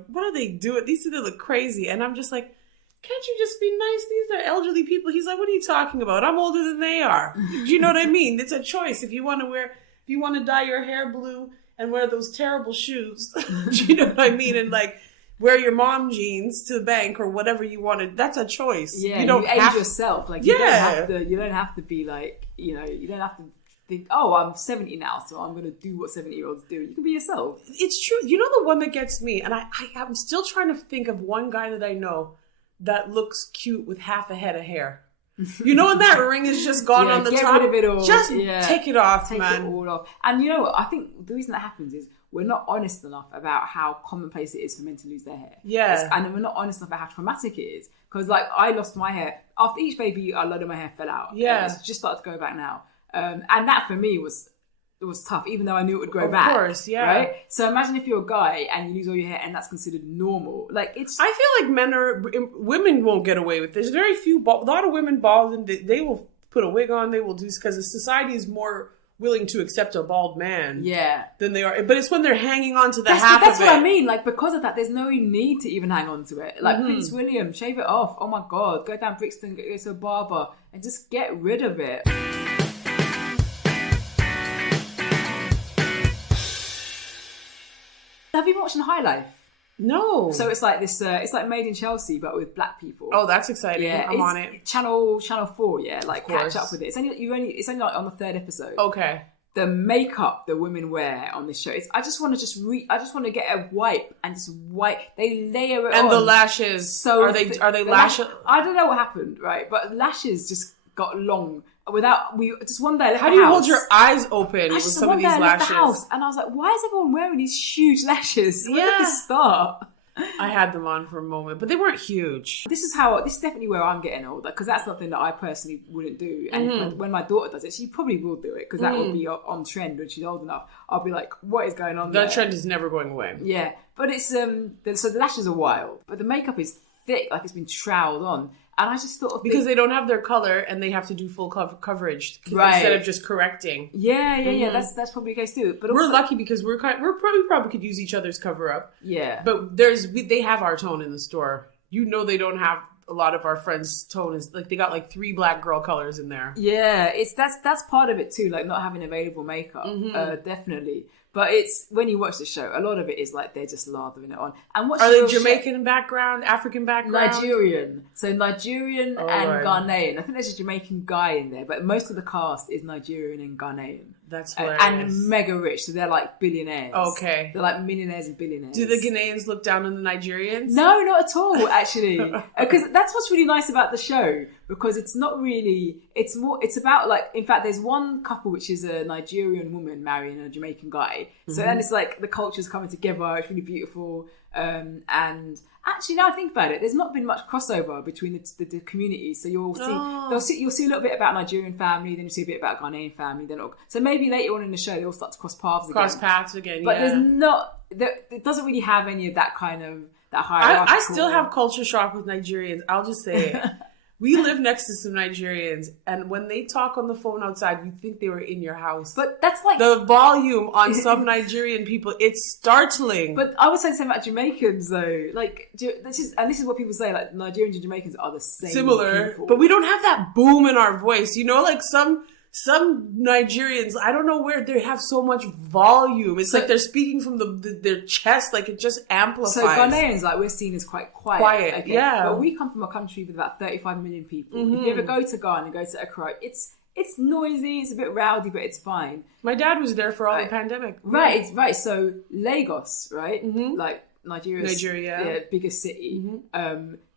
what are they doing? These two, they look crazy. And I'm just like, can't you just be nice? These are elderly people. He's like, what are you talking about? I'm older than they are. Do you know what I mean? It's a choice. If you want to dye your hair blue and wear those terrible shoes, do you know what I mean? And like, wear your mom jeans to the bank or whatever you wanted. That's a choice. Yeah, you age yourself. Like you don't have to be like, you don't have to think, oh, I'm 70 now, so I'm going to do what 70-year-olds do. You can be yourself. It's true. You know the one that gets me, and I'm still trying to think of one guy that I know that looks cute with half a head of hair. You know when that ring is just gone on the get top? Rid of it all. Just take it off, man. Take it all off. And you know what? I think the reason that happens is we're not honest enough about how commonplace it is for men to lose their hair. Yeah. And we're not honest enough about how traumatic it is. Because like I lost my hair. After each baby, a load of my hair fell out. Yeah. It's just started to go back now. And that for me was tough, even though I knew it would grow back. Of course, yeah. Right? So imagine if you're a guy and you lose all your hair and that's considered normal. Like it's... I feel like women won't get away with this. There's very few, a lot of women bald and they will put a wig on, they will do, because the society is more willing to accept a bald man than they are. But it's when they're hanging on to half of it. That's what I mean. Like, because of that, there's no need to even hang on to it. Like, Prince William, shave it off. Oh my God. Go down Brixton, go to a barber and just get rid of it. Have you been watching High Life? No. So it's like this. It's like Made in Chelsea, but with black people. Oh, that's exciting! Yeah, I'm on it. Channel 4. Yeah, like catch up with it. It's only like on the 3rd episode. Okay. The makeup the women wear on this show. I just want to get a wipe and just wipe. They layer it on. And the lashes. So are they lashes? I don't know what happened, right? But lashes just got long. Just one day. How do you hold your eyes open with some of these lashes? The house, and I was like, why is everyone wearing these huge lashes? Where did this start? I had them on for a moment, but they weren't huge. This is definitely where I'm getting older, because that's something that I personally wouldn't do. And when my daughter does it, she probably will do it, because that will be on trend when she's old enough. I'll be like, what is going on there? That trend is never going away. Yeah, but it's so the lashes are wild, but the makeup is thick, like it's been troweled on. And I just thought because they don't have their color and they have to do full coverage instead of just correcting. Yeah. That's probably the case too. But we're lucky because we probably could use each other's cover up. Yeah. But they have our tone in the store. They don't have a lot of our friends' tone is like they got like 3 black girl colors in there. Yeah, that's part of it too, like not having available makeup. Definitely. But it's when you watch the show, a lot of it is like they're just lathering it on. And are they Jamaican background, African background? Nigerian. So Nigerian and Ghanaian. I think there's a Jamaican guy in there, but most of the cast is Nigerian and Ghanaian. That's hilarious. And mega rich, so they're like billionaires. Okay. They're like millionaires and billionaires. Do the Ghanaians look down on the Nigerians? No, not at all, actually. Because that's what's really nice about the show, because it's not really, it's about like, in fact, there's one couple which is a Nigerian woman marrying a Jamaican guy. So then it's like the cultures coming together, it's really beautiful. And actually, now I think about it, there's not been much crossover between the communities. So you'll see a little bit about Nigerian family, then you'll see a bit about Ghanaian family. So maybe later on in the show, they'll start to cross paths again. But there's not, it doesn't really have any of that kind of, that hierarchical. I still have culture shock with Nigerians. I'll just say it. We live next to some Nigerians, and when they talk on the phone outside, you think they were in your house. But that's like... The volume on some Nigerian people, it's startling. But I would say the same about Jamaicans, though. Like, this is what people say, like, Nigerians and Jamaicans are the same Similar, people. But we don't have that boom in our voice. Like some Nigerians, I don't know where they have so much volume. It's like they're speaking from their chest, like it just amplifies. So Ghanaians, like, we're seen as quite quiet. Okay? Yeah. But we come from a country with about 35 million people. If you ever go to Ghana, go to Accra, it's noisy, it's a bit rowdy, but it's fine. My dad was there for all the pandemic. Right. So Lagos, right? Like Nigeria, biggest city.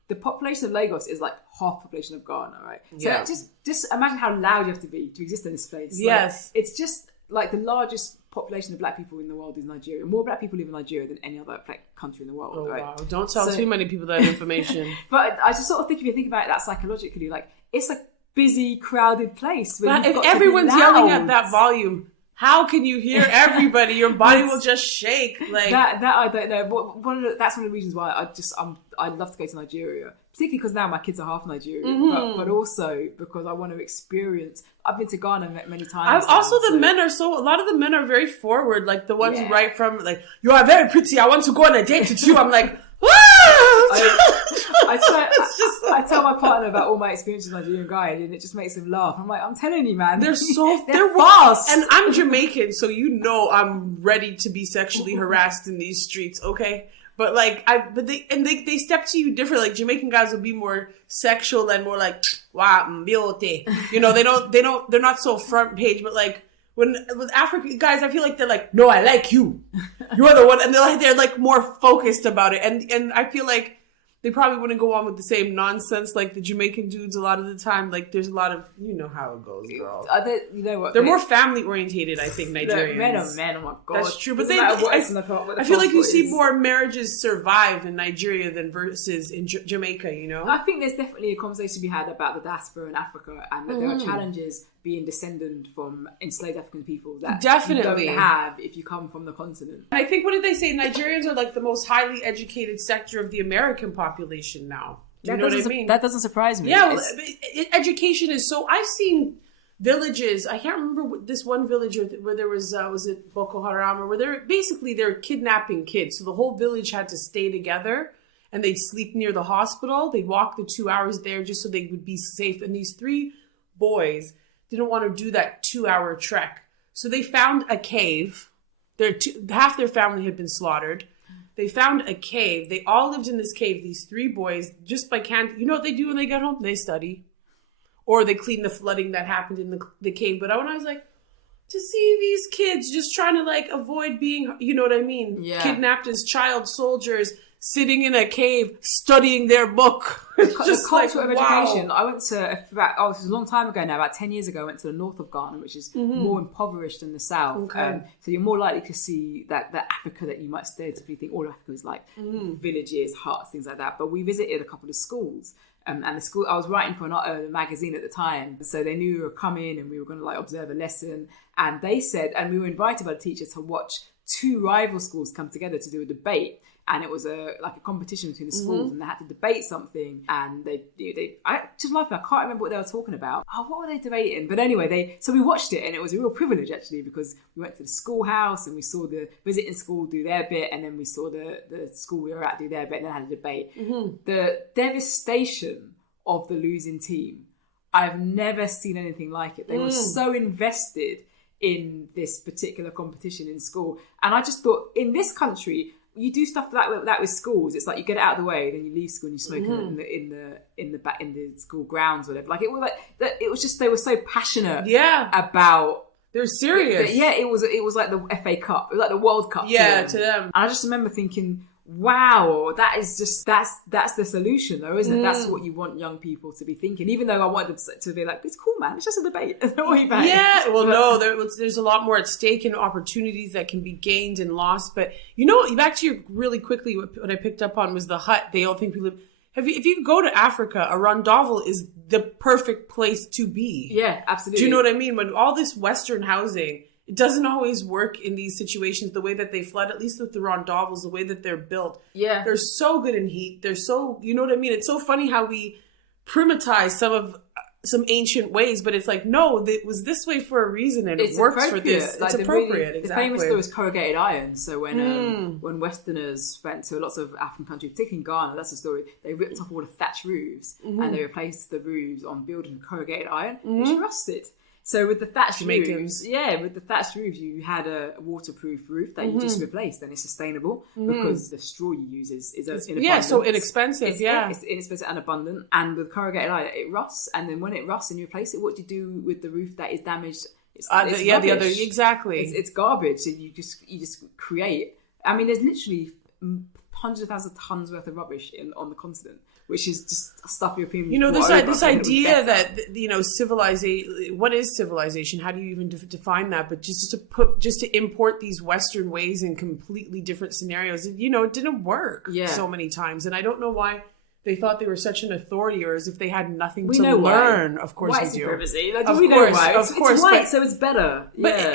The population of Lagos is like half the population of Ghana, right? So just imagine how loud you have to be to exist in this place. Yes. Like, it's just like the largest population of black people in the world is Nigeria. More black people live in Nigeria than any other black country in the world, right? Wow. Don't tell too many people that information. But I just sort of think, if you think about that psychologically, like it's a busy, crowded place. But if everyone's yelling at that volume, how can you hear everybody? Your body will just shake. Like that I don't know. That's one of the reasons why I'd love to go to Nigeria, particularly because now my kids are half Nigerian, but also because I want to experience. I've been to Ghana many times. A lot of the men are very forward. Like the ones right from like, you are very pretty. I want to go on a date with you. I'm like, I tell my partner about all my experiences with Nigerian guys, and it just makes him laugh. I'm like, I'm telling you, man, they're fast. And I'm Jamaican, so I'm ready to be sexually harassed in these streets. Okay, But like they step to you different. Like Jamaican guys will be more sexual and more like wow, beauty. You know, they're not so front page, but like with African guys, I feel like they're like, no, I like you. You're the one, and they're like more focused about it. And I feel like they probably wouldn't go on with the same nonsense like the Jamaican dudes a lot of the time. Like there's a lot of, you know how it goes, girl. You know what? They're more family orientated, I think, Nigerians. Men are men, oh my God. That's true. But I feel like you see more marriages survive in Nigeria than versus in Jamaica, you know? I think there's definitely a conversation to be had about the diaspora in Africa, and that there are challenges being descendant from enslaved African people that definitely you don't have if you come from the continent. And I think, what did they say? Nigerians are like the most highly educated sector of the American population now. Do you know what I mean? That doesn't surprise me. Yeah, education is so... I've seen villages, I can't remember this one village where there was it Boko Haram, or where they're kidnapping kids. So the whole village had to stay together, and they'd sleep near the hospital. They'd walk the 2 hours there just so they would be safe. And these 3 boys didn't want to do that 2-hour trek. So they found a cave. Half their family had been slaughtered. They found a cave. They all lived in this cave, these 3 boys, just by you know what they do when they get home? They study. Or they clean the flooding that happened in the cave. But when I was like, to see these kids just trying to like avoid being, you know what I mean? Yeah. Kidnapped as child soldiers, sitting in a cave, studying their book. Just culture of education. I went to, this is a long time ago now, about 10 years ago, I went to the north of Ghana, which is more impoverished than the south. Okay. So you're more likely to see that Africa that you might stereotypically think all of Africa is like villages, huts, things like that. But we visited a couple of schools. And the school, I was writing for a magazine at the time. So they knew we were coming and we were going to like observe a lesson. And they said, and we were invited by the teacher to watch 2 rival schools come together to do a debate. And it was a competition between the schools, and they had to debate something. And I just laughed. I can't remember what they were talking about. Oh, what were they debating? But anyway, so we watched it, and it was a real privilege actually, because we went to the schoolhouse and we saw the visiting school do their bit, and then we saw the school we were at do their bit, and then had a debate. The devastation of the losing team, I've never seen anything like it. They were so invested in this particular competition in school, and I just thought, in this country, you do stuff like that with schools. It's like you get it out of the way, then you leave school and you smoke in the school grounds or whatever. Like it was like that. It was just, they were so passionate. About. They're serious. It was like the FA Cup. It was like the World Cup. Yeah, to them. And I just remember thinking, wow, that is just that's the solution though, isn't it? That's what you want young people to be thinking. Even though I wanted them to be like, it's cool, man, it's just a debate. Yeah, well, no, there's a lot more at stake and opportunities that can be gained and lost. But you know, back to your really quickly, what I picked up on was the hut. They all think we live. If you go to Africa, a rondavel is the perfect place to be. Yeah, absolutely. Do you know what I mean? When all this Western housing, it doesn't always work in these situations the way that they flood, at least with the rondavels, the way that they're built. Yeah. They're so good in heat. They're so, you know what I mean? It's so funny how we primitize some ancient ways, but it's like, no, it was this way for a reason, and it works for this. Like, it's appropriate. The famous story is corrugated iron. So when Westerners went to lots of African countries, particularly in Ghana, that's the story, they ripped off all the thatch roofs and they replaced the roofs on buildings with corrugated iron, which rusted. So with the thatched roofs, you had a waterproof roof that you just replaced, and it's sustainable because the straw you use is in so inexpensive. It's inexpensive and abundant. And with corrugated iron, it rusts, and then when it rusts and you replace it, what do you do with the roof that is damaged? It's the other, exactly. It's garbage. So you just create. I mean, there's literally hundreds of thousands of tons worth of rubbish on the continent, which is just stuff European. You know, this idea that, you know, civilization. What is civilization? How do you even define that? But just to import these Western ways in completely different scenarios, you know, it didn't work so many times, and I don't know why they thought they were such an authority, or as if they had nothing to learn. Of course, we do. Of course, white, so it's better. But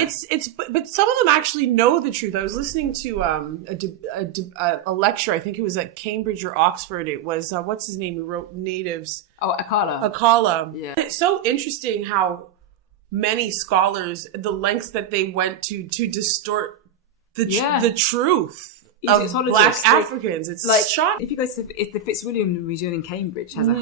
but some of them actually know the truth. I was listening to a lecture. I think it was at Cambridge or Oxford. It was what's his name who wrote Natives. Oh, Akala. Akala. Yeah. It's so interesting how many scholars, the lengths that they went to distort the truth of Black Africans. It's like shocking. If you go to the Fitzwilliam Museum in Cambridge has a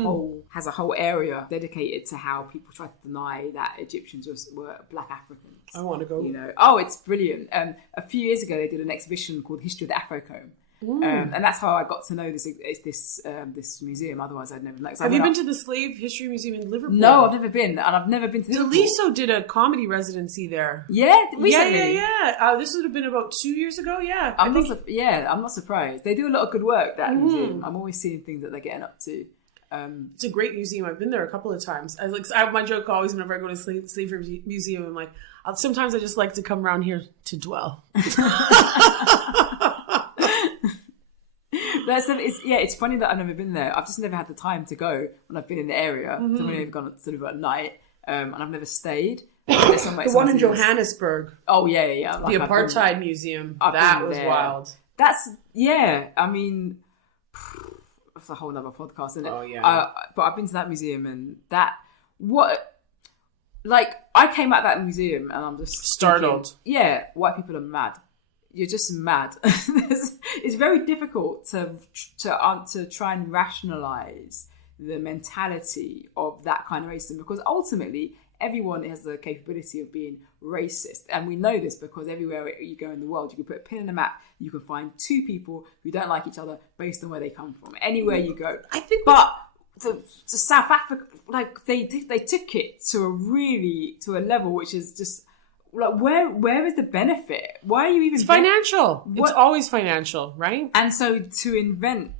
whole area dedicated to how people try to deny that Egyptians were Black Africans. I want to go. You know, oh, it's brilliant. A few years ago they did an exhibition called History of the Afro Comb. And that's how I got to know this museum. Otherwise, I'd never. Have you been to the Slave History Museum in Liverpool? No, I've never been, and I've never been to Liverpool. Deliso did a comedy residency there. Yeah, recently. Yeah. This would have been about 2 years ago. Yeah, I'm not surprised. They do a lot of good work. That museum. I'm always seeing things that they're getting up to. It's a great museum. I've been there a couple of times. My joke always whenever I go to Slavery Museum, I'm like, sometimes I just like to come around here to dwell. It's funny that I've never been there. I've just never had the time to go when I've been in the area. So I've only ever gone sort of at night, and I've never stayed. The one in Johannesburg. Oh yeah. The Apartheid Museum. That was wild. I mean, that's a whole other podcast, isn't it? Oh yeah. But I've been to that museum, and I came out of that museum, and I'm just startled. Thinking, white people are mad. You're just mad. It's very difficult to try and rationalize the mentality of that kind of racism, because ultimately everyone has the capability of being racist, and we know this because everywhere you go in the world, you can put a pin in the map, you can find two people who don't like each other based on where they come from. Anywhere you go, I think, but to South Africa, like they took it to a level which is just. Like, where is the benefit? Why are you even... It's financial. It's always financial, right? And so to invent...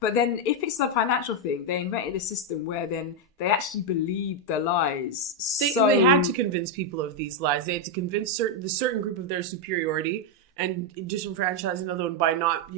But then if it's a financial thing, they invented a system where then they actually believed the lies. They had to convince people of these lies. They had to convince the certain group of their superiority and disenfranchise another one by not,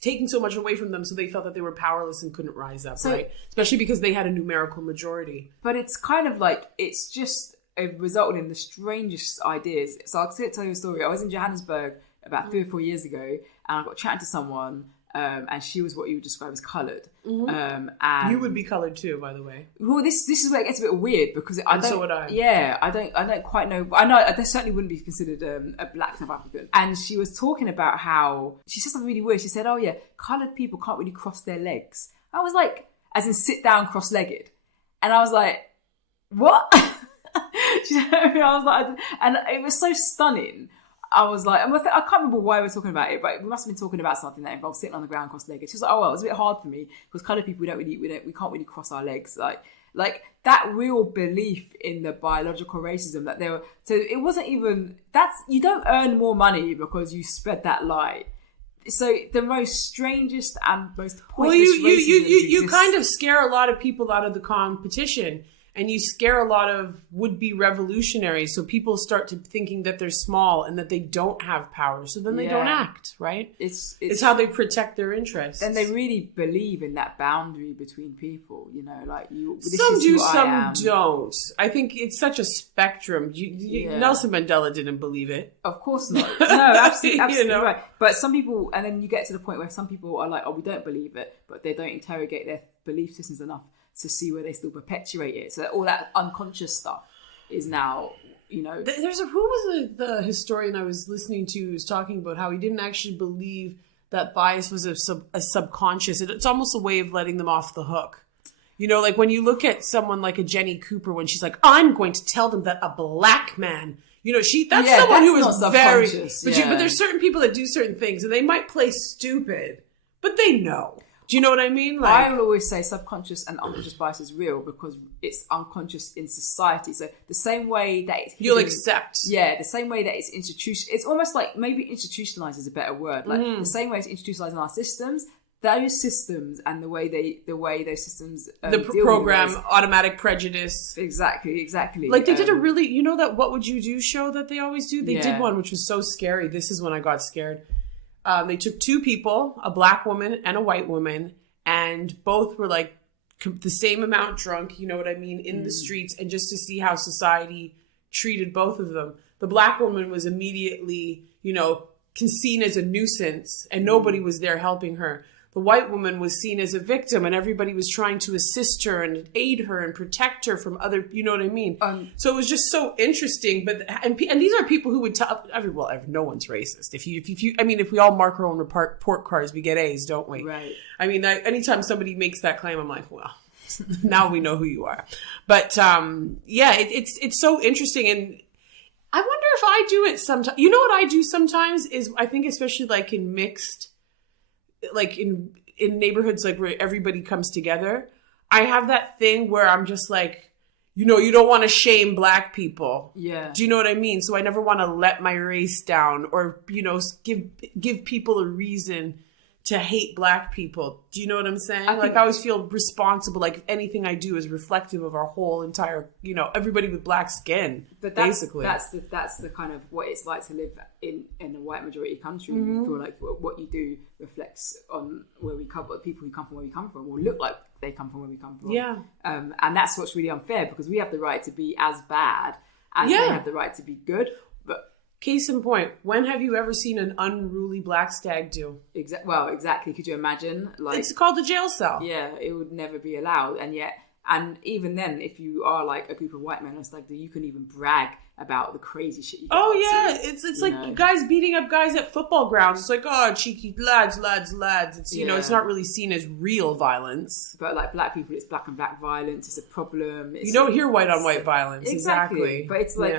taking so much away from them, so they felt that they were powerless and couldn't rise up, right? Especially because they had a numerical majority. But it's kind of like, it's just... It resulted in the strangest ideas. So I'll tell you a story. I was in Johannesburg about 3 or 4 years ago, and I got chatting to someone, and she was what you would describe as coloured. And you would be coloured too, by the way. Well, this is where it gets a bit weird, because so would I. Yeah, I don't quite know. I know I certainly wouldn't be considered a black South African. And she was talking about how she said something really weird. She said, "Oh yeah, coloured people can't really cross their legs." I was like, as in sit down cross-legged, and I was like, what? I was like, and it was so stunning. I was like, I can't remember why we were talking about it, but we must have been talking about something that involved sitting on the ground cross-legged. She was like, oh well, it was a bit hard for me because coloured people we can't really cross our legs, like that real belief in the biological racism that there were. So it wasn't even you don't earn more money because you spread that lie. So the most strangest and most pointless you kind of scare a lot of people out of the competition. And you scare a lot of would-be revolutionaries, so people start to thinking that they're small and that they don't have power, so then they don't act, right? It's how they protect their interests. And they really believe in that boundary between people, like you. Some do, some don't. I think it's such a spectrum. Nelson Mandela didn't believe it. Of course not. No, absolutely right. But some people, and then you get to the point where some people are like, oh, we don't believe it, but they don't interrogate their belief systems enough to see where they still perpetuate it. So all that unconscious stuff is now, There's who was the historian I was listening to who was talking about how he didn't actually believe that bias was a subconscious. It's almost a way of letting them off the hook. Like when you look at someone like a Jenny Cooper, when she's like, I'm going to tell them that a black man, someone who is very, but there's certain people that do certain things and they might play stupid, but they know. Do you know what I mean? I will always say subconscious and unconscious bias is real because it's unconscious in society. So the same way that it's... You'll accept. Yeah, the same way that it's it's almost like maybe institutionalized is a better word. Like the same way it's institutionalized in our systems, those systems and the way those systems the program automatic prejudice. Exactly. Like they did a really, that What Would You Do show that they always do? They did one which was so scary. This is when I got scared. They took two people, a black woman and a white woman, and both were like the same amount drunk, you know what I mean, in the streets, and just to see how society treated both of them. The black woman was immediately, seen as a nuisance, and nobody was there helping her. The white woman was seen as a victim, and everybody was trying to assist her and aid her and protect her from other, you know what I mean? So it was just so interesting. But and these are people who would tell, no one's racist. If we all mark our own report cards, we get A's, don't we? Right. Anytime somebody makes that claim, I'm like, well, now we know who you are. But it's so interesting, and I wonder if I do it sometimes. You know what I do sometimes is, I think especially like in mixed, like in neighborhoods like where everybody comes together, I have that thing where I'm just like, you know, you don't want to shame black people. Yeah. Do you know what I mean? So I never want to let my race down or, you know, give people a reason to hate black people. Do you know what I'm saying? I always feel responsible. Like anything I do is reflective of our whole entire, you know, everybody with black skin. But basically, that's the kind of what it's like to live in a white majority country. You feel like what you do reflects on where we come, people who come from where we come from, or look like they come from where we come from. Yeah. And that's what's really unfair, because we have the right to be as bad as they have the right to be good. But case in point, when have you ever seen an unruly black stag do? Exactly. Could you imagine? Like, it's called a jail cell. Yeah, it would never be allowed. And even then, if you are like a group of white men on a stag do, you can even brag about the crazy shit you get up to. It's like guys beating up guys at football grounds. It's like, oh, cheeky lads. It's, you know, it's not really seen as real violence. But like black people, it's black on black violence. It's a problem. You don't hear white on white violence. Exactly. But it's like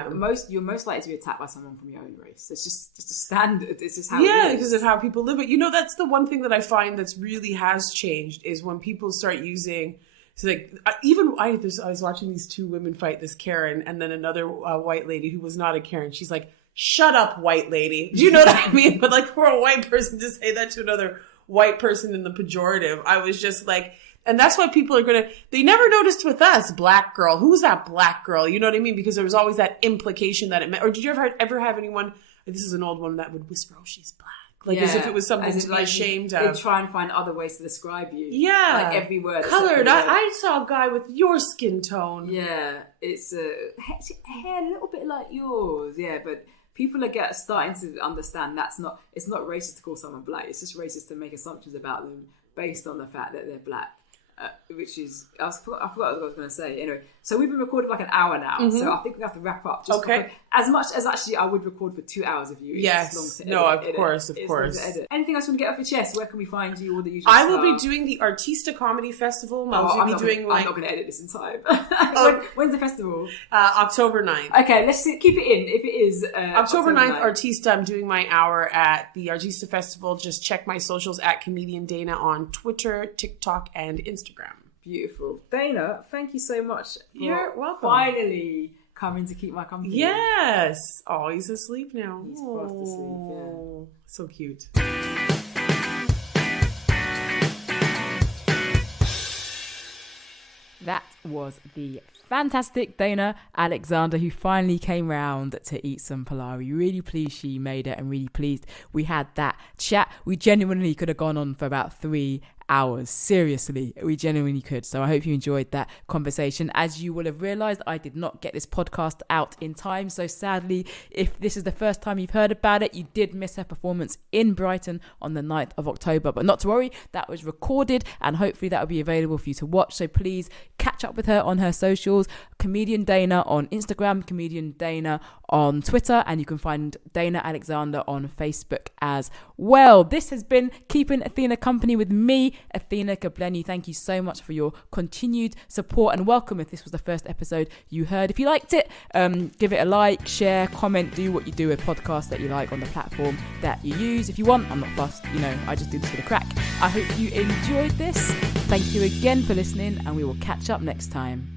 you're most likely to be attacked by someone from your own race. It's just a standard. It's just how it is. Because of how people live it. You know, that's the one thing that I find that's really has changed is when people start using... So like, I was watching these two women fight, this Karen and then another white lady who was not a Karen. She's like, shut up, white lady. Do you know what I mean? But like, for a white person to say that to another white person in the pejorative, I was just like, and that's why people are they never noticed with us, black girl. Who's that black girl? You know what I mean? Because there was always that implication that it meant, or did you ever have anyone, this is an old one, that would whisper, oh, she's black. Like as if it was something to be ashamed of. They try and find other ways to describe you. Yeah. Like every word. Colored. I saw a guy with your skin tone. Yeah. It's hair a little bit like yours. Yeah, but people are starting to understand it's not racist to call someone black. It's just racist to make assumptions about them based on the fact that they're black. Which is, I forgot what I was going to say. Anyway, so we've been recording like an hour now, so I think we have to wrap up. Okay. As much as actually I would record for 2 hours of you. Yes. Long to edit, no, of course. Anything else you want to get off your chest? Where can we find you? All the usual I will be doing the Artista Comedy Festival. I'm not going to edit this in time. When's the festival? October 9th. Okay, let's keep it in. If it is October 9th, Artista, I'm doing my hour at the Artista Festival. Just check my socials at Comedian Dana on Twitter, TikTok, and Instagram. Beautiful. Dana, thank you so much. You're welcome. Finally coming to keep my company. Yes. Oh, he's asleep now. He's fast asleep, yeah. So cute. That was the fantastic Dana Alexander, who finally came round to eat some Polari. Really pleased she made it, and really pleased we had that chat. We genuinely could have gone on for about 3 hours. Seriously, we genuinely could. So I hope you enjoyed that conversation. As you will have realised, I did not get this podcast out in time. So sadly, if this is the first time you've heard about it, you did miss her performance in Brighton on the 9th of October. But not to worry, that was recorded and hopefully that will be available for you to watch. So please catch up with her on her socials. Comedian Dana on Instagram, Comedian Dana on Twitter, and you can find Dana Alexander on Facebook as well. This has been Keeping Athena company with me, Athena Koblenyi. Thank you so much for your continued support and welcome if this was the first episode you heard. If you liked it, give it a like, share, comment, do what you do with podcasts that you like on the platform that you use. If you want, I'm not fussed, I just do this for the crack. I hope you enjoyed this. Thank you again for listening, and we will catch up next time.